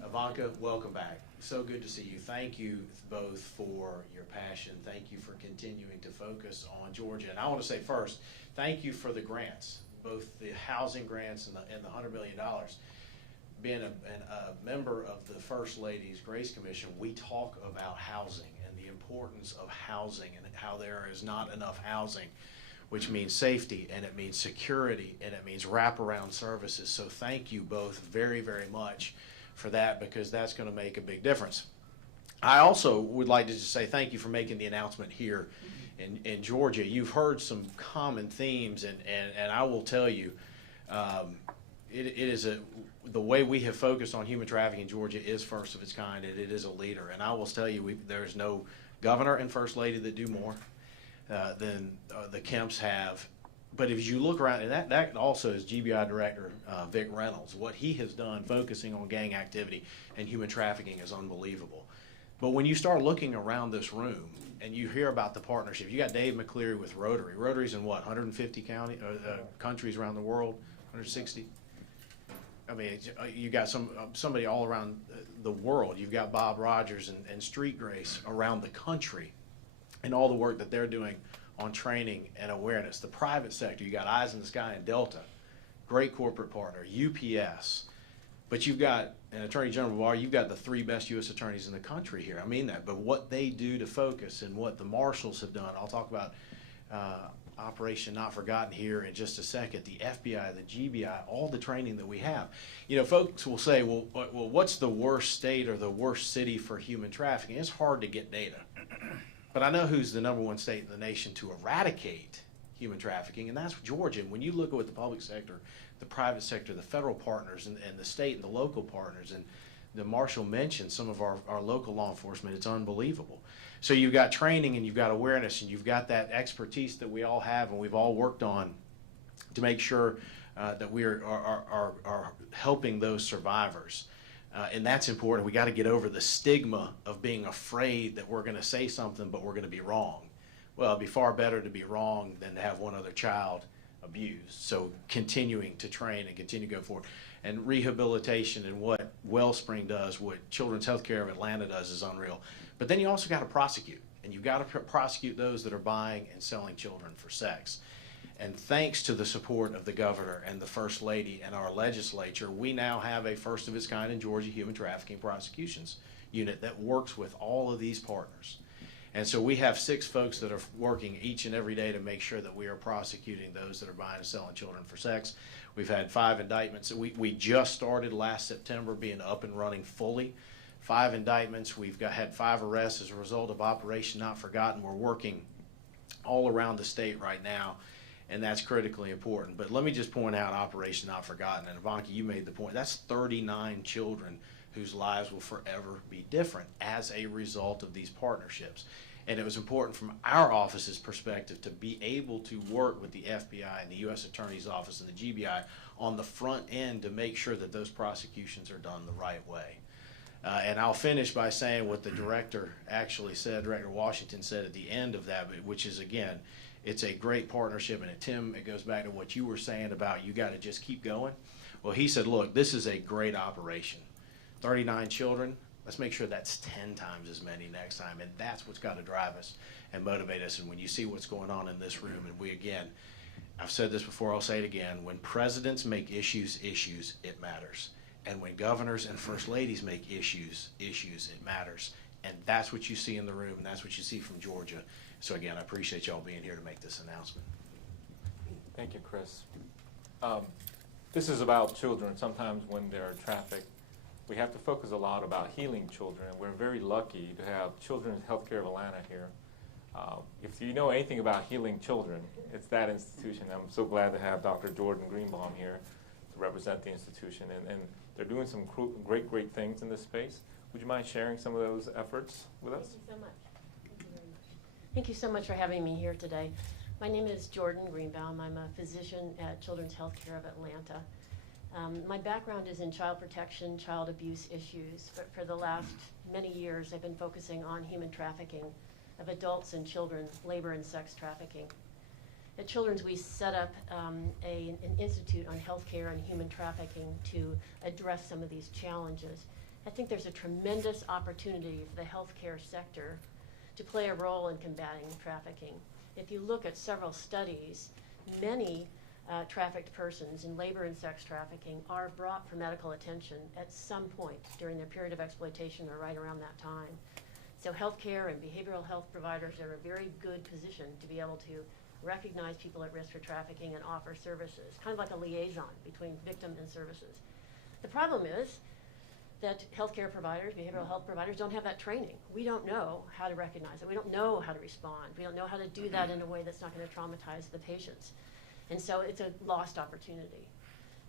Ivanka, welcome back. So good to see you. Thank you both for your passion. Thank you for continuing to focus on Georgia. And I want to say first, thank you for the grants, both the housing grants and the $100 million. Being a member of the First Lady's Grace Commission, we talk about housing and the importance of housing and how there is not enough housing, which means safety, and it means security, and it means wraparound services. So thank you both very, very much for that, because that's going to make a big difference. I also would like to just say thank you for making the announcement here in Georgia. You've heard some common themes, and I will tell you, it is the way we have focused on human trafficking in Georgia is first of its kind, and it is a leader. And I will tell you, there's no governor and first lady that do more than the Kemps have. But if you look around, and that also is GBI Director Vic Reynolds, what he has done focusing on gang activity and human trafficking is unbelievable. But when you start looking around this room and you hear about the partnership, you got Dave McCleary with Rotary. Rotary's in what, 150 countries around the world, 160? I mean, you got somebody all around the world. You've got Bob Rogers and Street Grace around the country, and all the work that they're doing on training and awareness. The private sector, you got Eyes in the Sky and Delta, great corporate partner, UPS. But you've got, and Attorney General Barr, you've got the 3 best U.S. attorneys in the country here. I mean that. But what they do to focus and what the marshals have done, I'll talk about Operation Not Forgotten here in just a second, the FBI, the GBI, all the training that we have. You know, folks will say, well, what's the worst state or the worst city for human trafficking? It's hard to get data. But I know who's the #1 state in the nation to eradicate human trafficking, and that's Georgia. And when you look at what the public sector, the private sector, the federal partners, and the state and the local partners, and the marshal mentioned some of our local law enforcement, it's unbelievable. So you've got training and you've got awareness and you've got that expertise that we all have and we've all worked on to make sure that we are helping those survivors. And that's important. We got to get over the stigma of being afraid that we're going to say something, but we're going to be wrong. Well, it'd be far better to be wrong than to have one other child abused. So continuing to train and continue to go forward. And rehabilitation and what Wellspring does, what Children's Healthcare of Atlanta does is unreal. But then you also got to prosecute. And you've got to prosecute those that are buying and selling children for sex. And thanks to the support of the governor and the first lady and our legislature, we now have a first of its kind in Georgia human trafficking prosecutions unit that works with all of these partners. And so we have 6 folks that are working each and every day to make sure that we are prosecuting those that are buying and selling children for sex. We've had 5 indictments. We just started last September being up and running fully. 5 indictments. We've had 5 arrests as a result of Operation Not Forgotten. We're working all around the state right now. and that's critically important. But let me just point out Operation Not Forgotten, and Ivanka, you made the point. That's 39 children whose lives will forever be different as a result of these partnerships. And it was important from our office's perspective to be able to work with the FBI and the U.S. Attorney's Office and the GBI on the front end to make sure that those prosecutions are done the right way. And I'll finish by saying what the director actually said, Director Washington said at the end of that, which is, again, it's a great partnership. And Tim, it goes back to what you were saying about you got to just keep going. Well, he said, look, this is a great operation. 39 children, let's make sure that's 10 times as many next time. And that's what's got to drive us and motivate us. And when you see what's going on in this room, and we, again, I've said this before, I'll say it again, when presidents make issues, it matters. And when governors and first ladies make issues, it matters. And that's what you see in the room, and that's what you see from Georgia. So again, I appreciate y'all being here to make this announcement. Thank you, Chris. This is about children. Sometimes when they're trafficked, we have to focus a lot about healing children, and we're very lucky to have Children's Healthcare of Atlanta here. If you know anything about healing children, it's that institution. I'm so glad to have Dr. Jordan Greenbaum here to represent the institution, and they're doing some great things in this space. Would you mind sharing some of those efforts with us? Thank you so much. Thank you very much. Thank you so much for having me here today. My name is Jordan Greenbaum. I'm a physician at Children's Healthcare of Atlanta. My background is in child protection, child abuse issues, but for the last many years I've been focusing on human trafficking of adults and children, labor and sex trafficking. At Children's, we set up an institute on healthcare and human trafficking to address some of these challenges. I think there's a tremendous opportunity for the healthcare sector to play a role in combating trafficking. If you look at several studies, many trafficked persons in labor and sex trafficking are brought for medical attention at some point during their period of exploitation or right around that time. So healthcare and behavioral health providers are in a very good position to be able to recognize people at risk for trafficking and offer services, kind of like a liaison between victim and services. The problem is that healthcare providers, behavioral health providers don't have that training. We don't know how to recognize it. We don't know how to respond. We don't know how to do that in a way that's not going to traumatize the patients. And so it's a lost opportunity.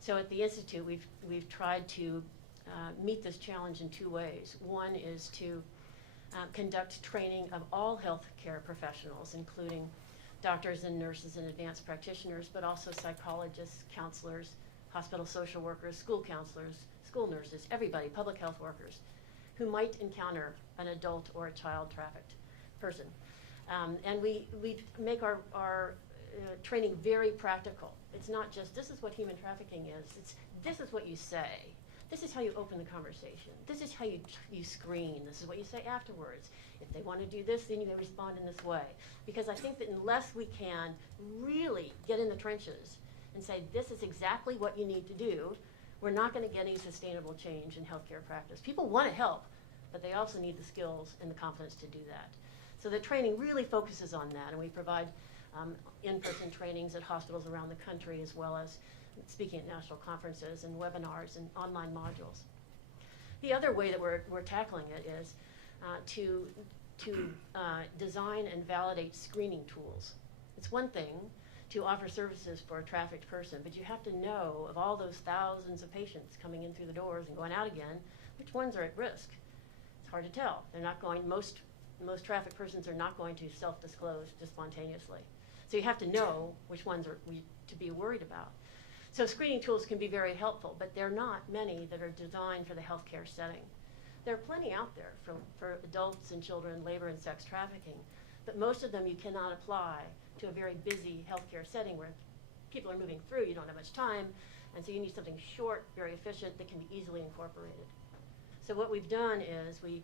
So at the Institute, we've tried to meet this challenge in two ways. One is to conduct training of all healthcare professionals, including doctors and nurses and advanced practitioners, but also psychologists, counselors, hospital social workers, school counselors, school nurses, everybody, public health workers, who might encounter an adult or a child trafficked person. And we make our training very practical. It's not just, this is what human trafficking is. It's, this is what you say. This is how you open the conversation. This is how you screen. This is what you say afterwards. If they want to do this, then you respond in this way. Because I think that unless we can really get in the trenches and say, this is exactly what you need to do, we're not going to get any sustainable change in healthcare practice. People want to help, but they also need the skills and the confidence to do that. So the training really focuses on that, and we provide in-person trainings at hospitals around the country, as well as speaking at national conferences and webinars and online modules. The other way that we're tackling it is to design and validate screening tools. It's one thing to offer services for a trafficked person, but you have to know of all those thousands of patients coming in through the doors and going out again, which ones are at risk. It's hard to tell. They're not going, most trafficked persons are not going to self-disclose just spontaneously. So you have to know which ones are to be worried about. So screening tools can be very helpful, but there are not many that are designed for the healthcare setting. There are plenty out there for adults and children, labor and sex trafficking, but most of them you cannot apply to a very busy healthcare setting where people are moving through, you don't have much time, and so you need something short, very efficient, that can be easily incorporated. So what we've done is we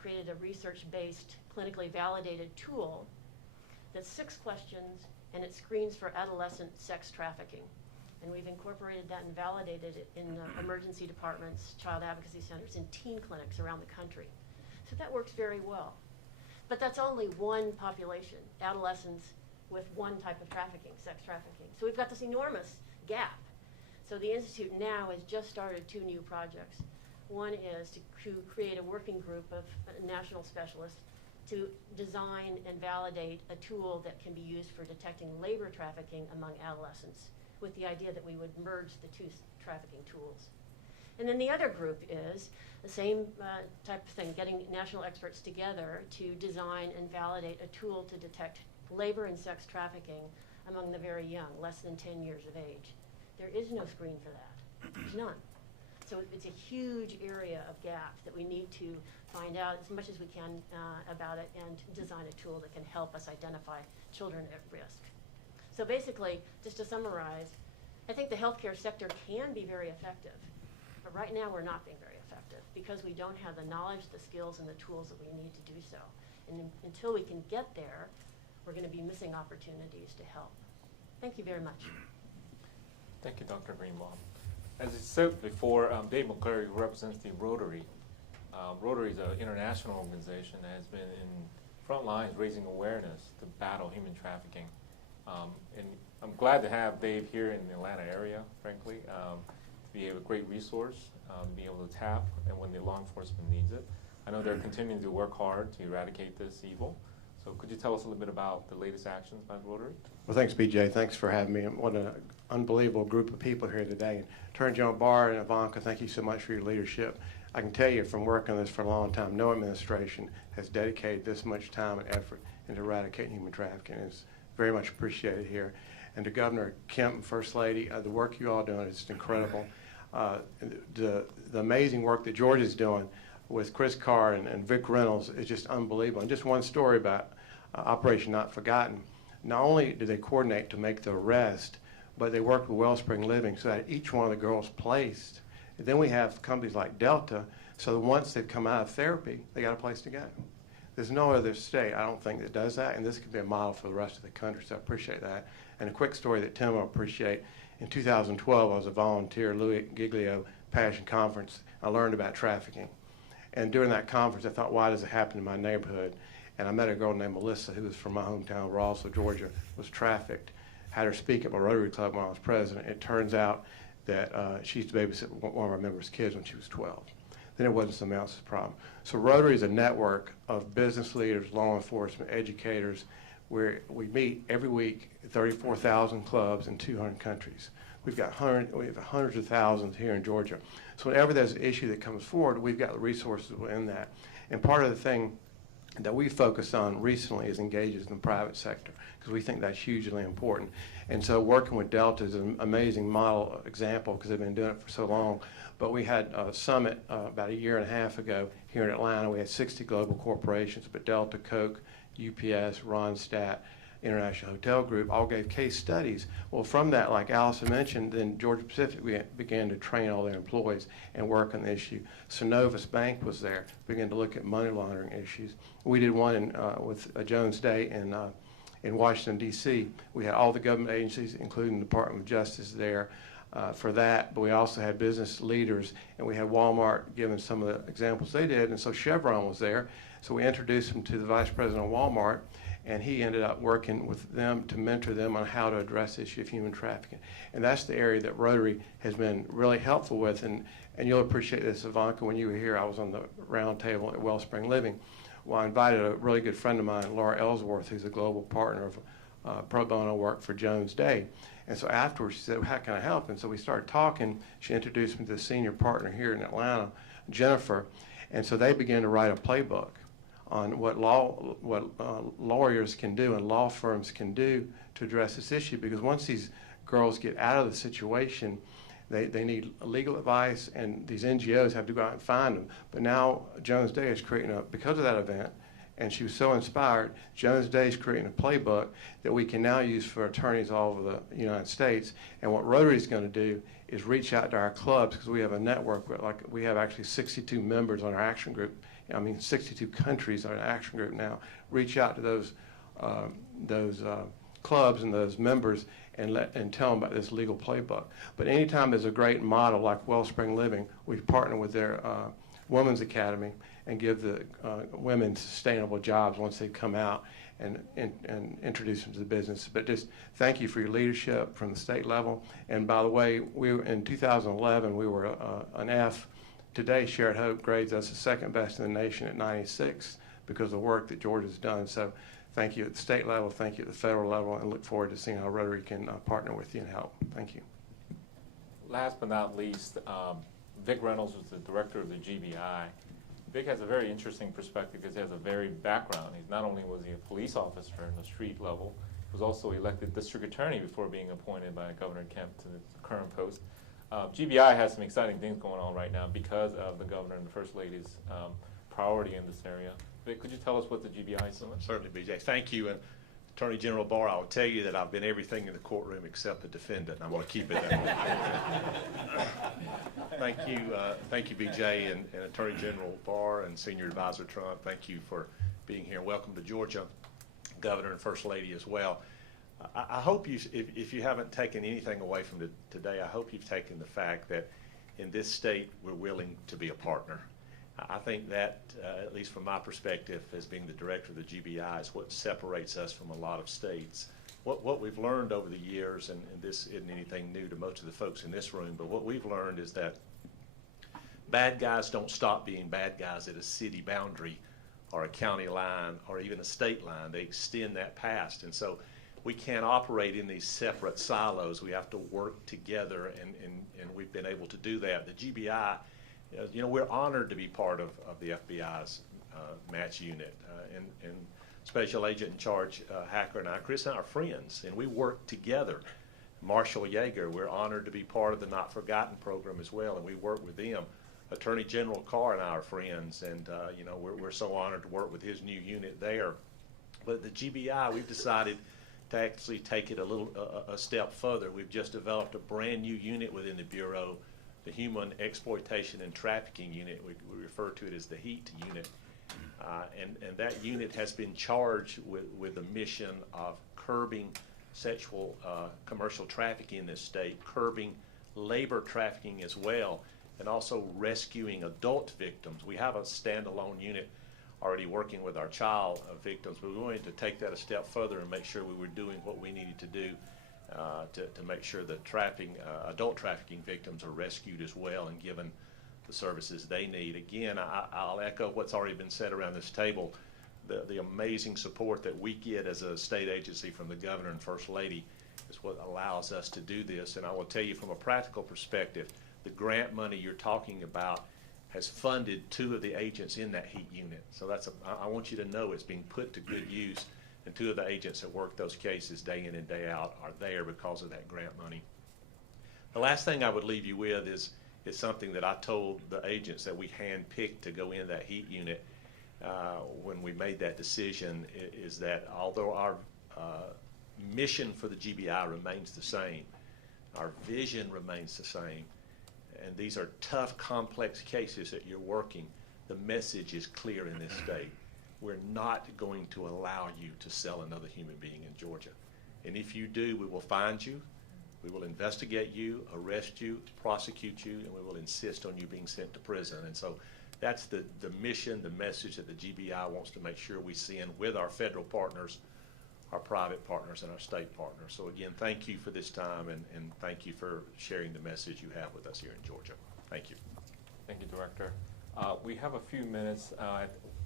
created a research-based, clinically validated tool that's 6 questions, and it screens for adolescent sex trafficking. And we've incorporated that and validated it in emergency departments, child advocacy centers, and teen clinics around the country. So that works very well. But that's only one population, adolescents with one type of trafficking, sex trafficking. So we've got this enormous gap. So the Institute now has just started 2 new projects. One is to create a working group of national specialists to design and validate a tool that can be used for detecting labor trafficking among adolescents, with the idea that we would merge the two trafficking tools. And then the other group is the same type of thing, getting national experts together to design and validate a tool to detect labor and sex trafficking among the very young, less than 10 years of age. There is no screen for that. There's none. So it's a huge area of gap that we need to find out as much as we can about it and design a tool that can help us identify children at risk. So basically, just to summarize, I think the healthcare sector can be very effective, but right now we're not being very effective because we don't have the knowledge, the skills, and the tools that we need to do so. And until we can get there, we're going to be missing opportunities to help. Thank you very much. Thank you, Dr. Greenbaum. As I said before, Dave McCleary represents the Rotary. Rotary is an international organization that has been in front lines raising awareness to battle human trafficking. And I'm glad to have Dave here in the Atlanta area, frankly, to be a great resource, be able to tap, and when the law enforcement needs it. I know they're continuing to work hard to eradicate this evil. So could you tell us a little bit about the latest actions by Rotary? Well, thanks, BJ. Thanks for having me. What an unbelievable group of people here today. Attorney General Barr and Ivanka, thank you so much for your leadership. I can tell you from working on this for a long time, no administration has dedicated this much time and effort into eradicating human trafficking. It's very much appreciated here. And to Governor Kemp and First Lady, the work you all doing is just incredible. The amazing work that Georgia's doing with Chris Carr and Vic Reynolds is just unbelievable. And just one story about Operation Not Forgotten. Not only do they coordinate to make the arrest, but they work with Wellspring Living so that each one of the girls placed. And then we have companies like Delta, so that once they've come out of therapy, they got a place to go. There's no other state, I don't think, that does that, and this could be a model for the rest of the country, so I appreciate that. And a quick story that Tim will appreciate. In 2012, I was a volunteer at Louis Giglio Passion Conference. I learned about trafficking. And during that conference, I thought, why does it happen in my neighborhood? And I met a girl named Melissa, who was from my hometown, Rossville, Georgia, was trafficked. Had her speak at my Rotary Club when I was president. It turns out that she used to babysit one of our members' kids when she was 12. Then it wasn't somebody else's problem. So Rotary is a network of business leaders, law enforcement, educators, where we meet every week at 34,000 clubs in 200 countries. We have hundreds of thousands here in Georgia. So whenever there's an issue that comes forward, we've got the resources within that. And part of the thing that we focused on recently is engages in the private sector, because we think that's hugely important. And so working with Delta is an amazing model example because they've been doing it for so long. But we had a summit about a year and a half ago here in Atlanta. We had 60 global corporations, but Delta, Coke, UPS, Ronstadt, International Hotel Group all gave case studies. Well, from that, like Allison mentioned, then Georgia Pacific began to train all their employees and work on the issue. Synovus Bank was there, began to look at money laundering issues. We did one with Jones Day in Washington, D.C. We had all the government agencies, including the Department of Justice, there for that, but we also had business leaders, and we had Walmart giving some of the examples they did, and so Chevron was there. So we introduced him to the vice president of Walmart, and he ended up working with them to mentor them on how to address the issue of human trafficking. And that's the area that Rotary has been really helpful with, and you'll appreciate this, Ivanka, when you were here, I was on the round table at Wellspring Living. Well, I invited a really good friend of mine, Laura Ellsworth, who's a global partner of pro bono work for Jones Day. And so afterwards, she said, well, how can I help? And so we started talking. She introduced me to the senior partner here in Atlanta, Jennifer. And so they began to write a playbook on what lawyers can do and law firms can do to address this issue. Because once these girls get out of the situation, they need legal advice, and these NGOs have to go out and find them. But now Jones Day is creating because of that event, and she was so inspired, Jones Day is creating a playbook that we can now use for attorneys all over the United States. And what Rotary is going to do is reach out to our clubs, because we have a network, we have actually 62 members on our action group. 62 countries on our action group now. Reach out to those clubs and those members and tell them about this legal playbook. But anytime there's a great model like Wellspring Living, we partner with their Women's Academy and give the women sustainable jobs once they come out and introduce them to the business. But just thank you for your leadership from the state level. And by the way, in 2011, we were an F. Today, Shared Hope grades us the second best in the nation at 96 because of the work that Georgia's done. So thank you at the state level, thank you at the federal level, and look forward to seeing how Rotary can partner with you and help. Thank you. Last but not least, Vic Reynolds was the director of the GBI. Vic has a very interesting perspective because he has a varied background. He's not only was he a police officer in the street level, he was also elected district attorney before being appointed by Governor Kemp to the current post. GBI has some exciting things going on right now because of the governor and the first lady's priority in this area. Vic, could you tell us what the GBI is doing? Certainly, BJ. Thank you. And Attorney General Barr, I will tell you that I've been everything in the courtroom except the defendant, and I'm going to keep it that way. Thank you, BJ, and Attorney General Barr and Senior Advisor Trump. Thank you for being here. Welcome to Georgia, Governor and First Lady as well. I hope you, if you haven't taken anything away from today, I hope you've taken the fact that in this state we're willing to be a partner. I think that, at least from my perspective as being the director of the GBI, is what separates us from a lot of states. What we've learned over the years, and this isn't anything new to most of the folks in this room, but what we've learned is that bad guys don't stop being bad guys at a city boundary or a county line or even a state line. They extend that past. And so we can't operate in these separate silos. We have to work together, and we've been able to do that. The GBI, you know, we're honored to be part of the FBI's match unit. And Special Agent in Charge Hacker and I, Chris, and our friends, and we work together. Marshall Yeager, we're honored to be part of the Not Forgotten program as well, and we work with them. Attorney General Carr and I are friends, and you know, we're so honored to work with his new unit there. But the GBI, we've decided to actually take it a step further. We've just developed a brand new unit within the Bureau, the Human Exploitation and Trafficking Unit. We refer to it as the HEAT unit. And that unit has been charged with the mission of curbing sexual commercial trafficking in this state, curbing labor trafficking as well, and also rescuing adult victims. We have a standalone unit already working with our child victims, but we wanted to take that a step further and make sure we were doing what we needed to do to make sure that adult trafficking victims are rescued as well and given the services they need. Again, I'll echo what's already been said around this table. The amazing support that we get as a state agency from the Governor and First Lady is what allows us to do this. And I will tell you from a practical perspective, the grant money you're talking about has funded 2 of the agents in that HEAT unit. So I want you to know it's being put to good use, and 2 of the agents that work those cases day in and day out are there because of that grant money. The last thing I would leave you with is something that I told the agents that we handpicked to go in that HEAT unit when we made that decision, is that although our mission for the GBI remains the same, our vision remains the same, and these are tough, complex cases that you're working, the message is clear in this state. We're not going to allow you to sell another human being in Georgia. And if you do, we will find you, we will investigate you, arrest you, prosecute you, and we will insist on you being sent to prison. And so that's the mission, the message that the GBI wants to make sure we send with our federal partners, our private partners, and our state partners. So again, thank you for this time, and thank you for sharing the message you have with us here in Georgia. Thank you. Thank you, Director. We have a few minutes.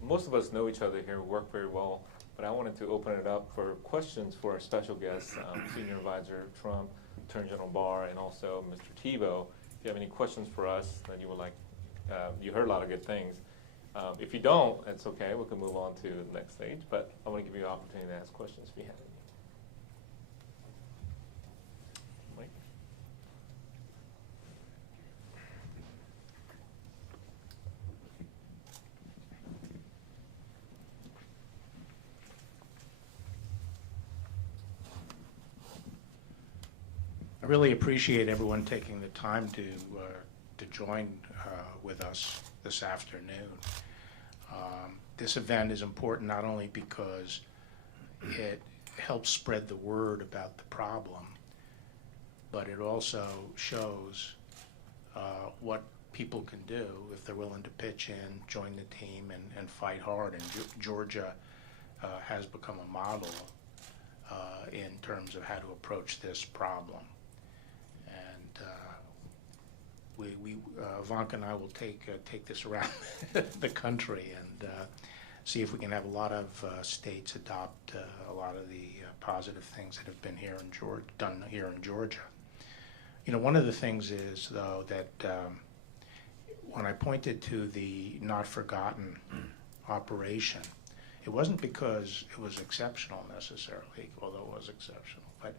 Most of us know each other here, we work very well, but I wanted to open it up for questions for our special guests, Senior Advisor Trump, Attorney General Barr, and also Mr. Tebow. If you have any questions for us that you would like, you heard a lot of good things. If you don't, it's okay. We can move on to the next stage, but I want to give you an opportunity to ask questions if you have any. Mike? I really appreciate everyone taking the time to join with us this afternoon. This event is important not only because it helps spread the word about the problem, but it also shows what people can do if they're willing to pitch in, join the team, and fight hard. And Georgia has become a model in terms of how to approach this problem. And Ivanka and I will take this around the country, and see if we can have a lot of states adopt a lot of the positive things that have been done here in Georgia. You know, one of the things is, though, that when I pointed to the Not Forgotten operation, it wasn't because it was exceptional necessarily, although it was exceptional, but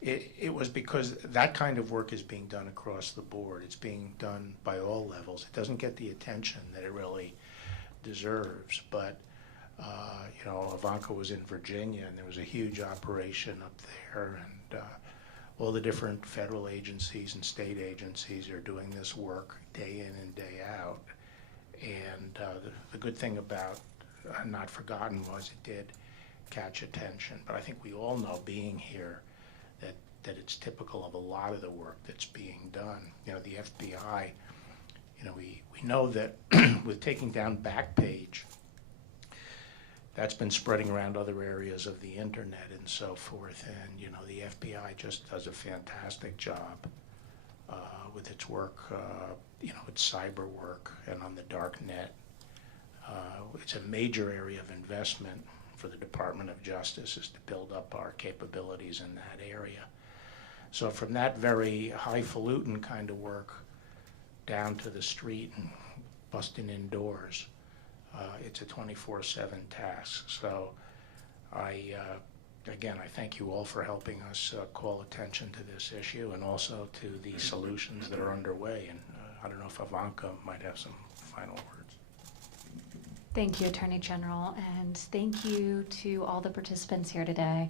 it was because that kind of work is being done across the board. It's being done by all levels. It doesn't get the attention that it really deserves, but you know, Ivanka was in Virginia, and there was a huge operation up there, and all the different federal agencies and state agencies are doing this work day in and day out. And the good thing about Not Forgotten was it did catch attention. But I think we all know, being here, that it's typical of a lot of the work that's being done. You know, the FBI, you know, we know that with taking down Backpage, that's been spreading around other areas of the internet and so forth. And, you know, the FBI just does a fantastic job with its work, you know, its cyber work and on the dark net. It's a major area of investment for the Department of Justice, is to build up our capabilities in that area. So from that very highfalutin kind of work down to the street and busting in doors, it's a 24/7 task. So again, I thank you all for helping us call attention to this issue, and also to the solutions that are underway. And I don't know if Ivanka might have some final words. Thank you, Attorney General, and thank you to all the participants here today.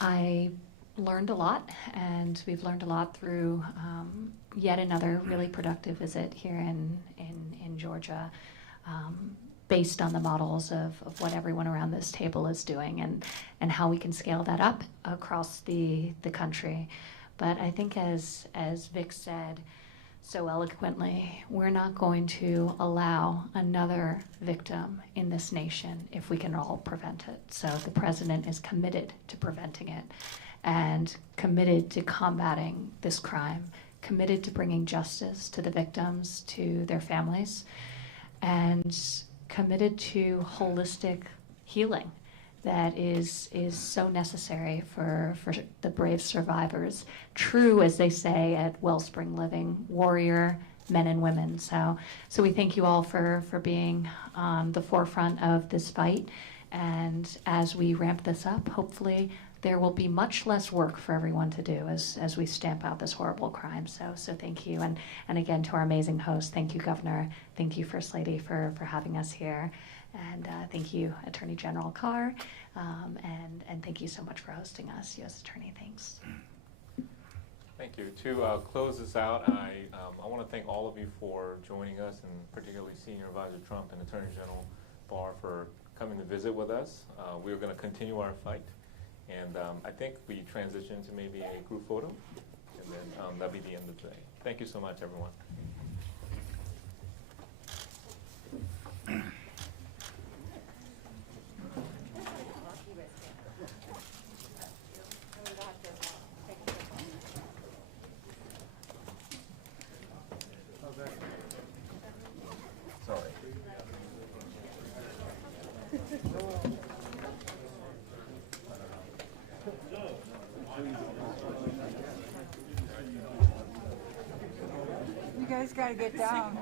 I learned a lot, and we've learned a lot through yet another really productive visit here in Georgia, based on the models of what everyone around this table is doing, and how we can scale that up across the country. But I think, as Vic said so eloquently, we're not going to allow another victim in this nation if we can all prevent it. So the president is committed to preventing it, and committed to combating this crime, committed to bringing justice to the victims, to their families, and committed to holistic healing that is so necessary for the brave survivors, true, as they say at Wellspring Living, warrior men and women. So we thank you all for being on the forefront of this fight. And as we ramp this up, hopefully there will be much less work for everyone to do as we stamp out this horrible crime. So thank you. And again, to our amazing host, thank you, Governor. Thank you, First Lady, for having us here. And thank you, Attorney General Carr. And thank you so much for hosting us, U.S. Attorney. Thanks. Thank you. To close this out, I want to thank all of you for joining us, and particularly Senior Advisor Trump and Attorney General Barr for coming to visit with us. We're going to continue our fight. And I think we transition to maybe a group photo, and then that'll be the end of the day. Thank you so much, everyone. Sorry. You guys got to get down.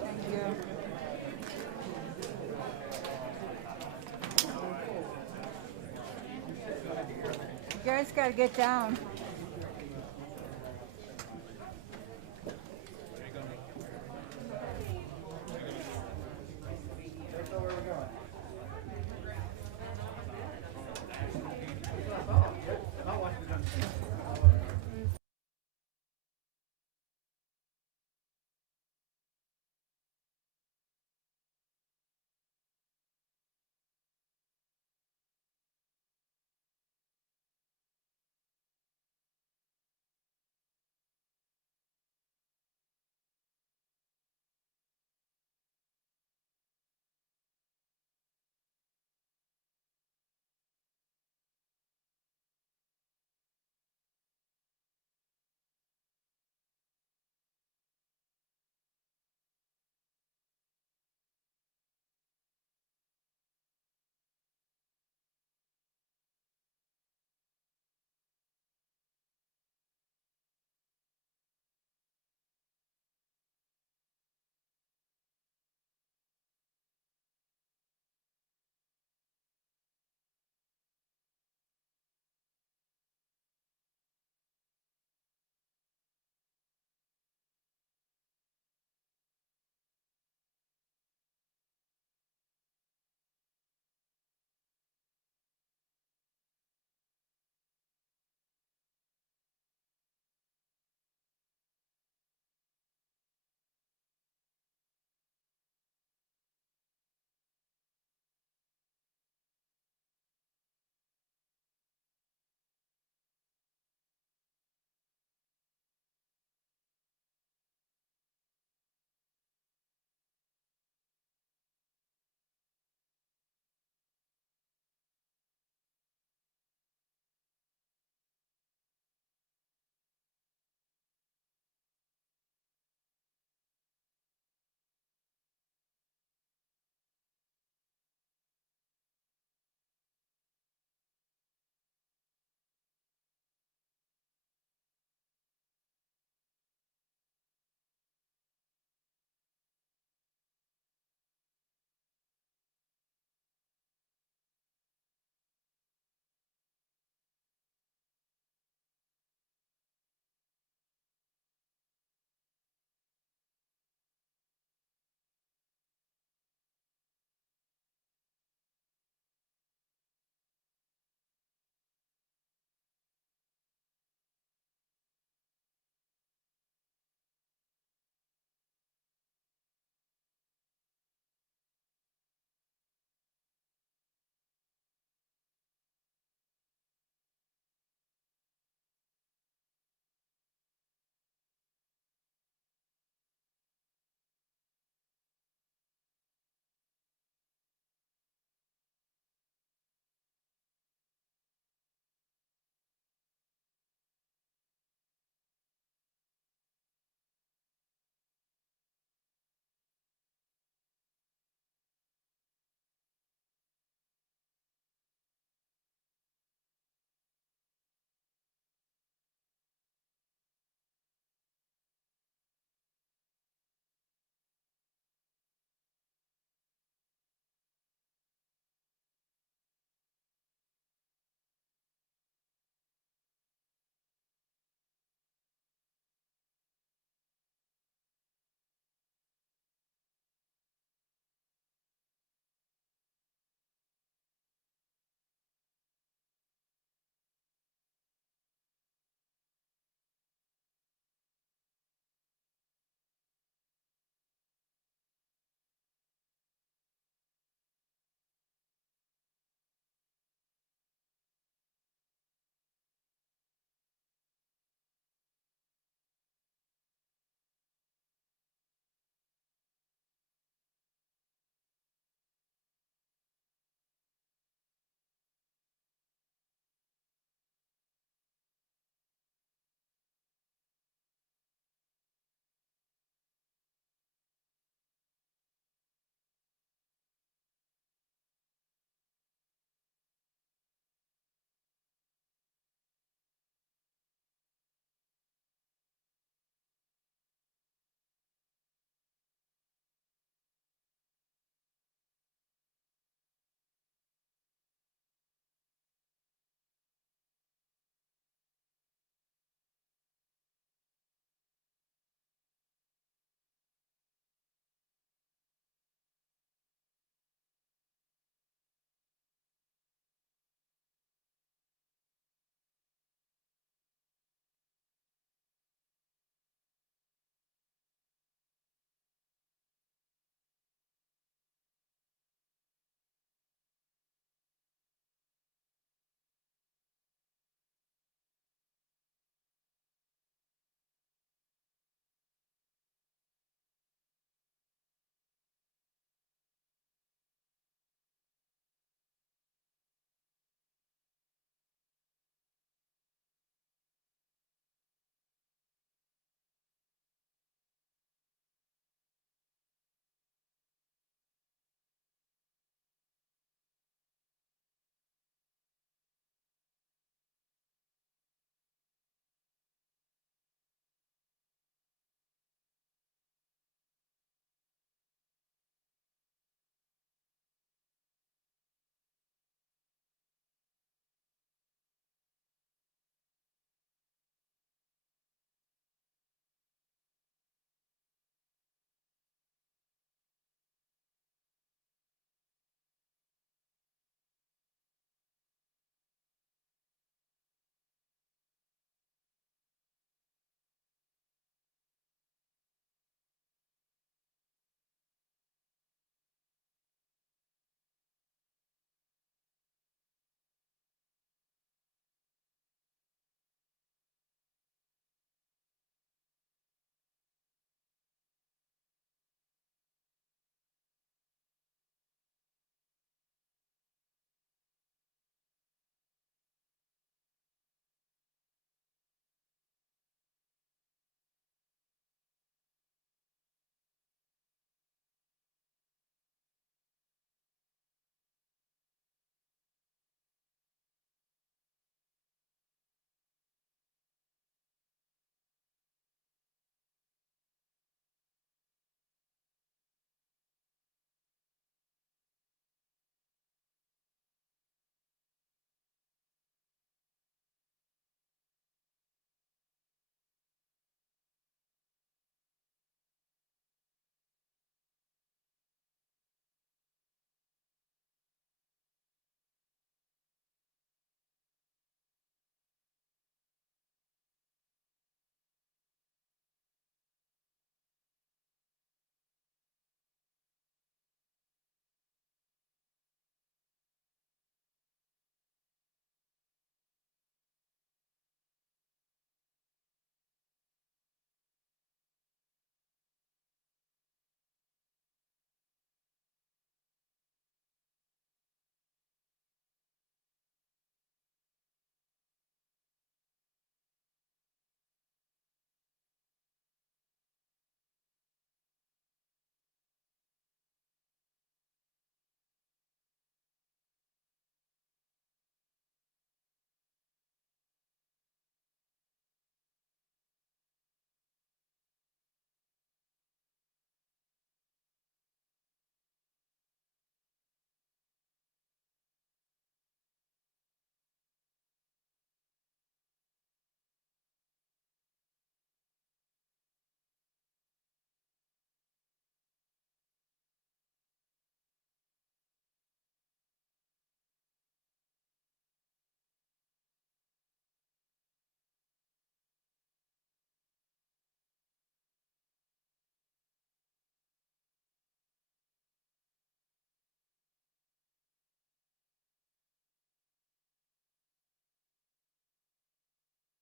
Thank you. You guys got to get down.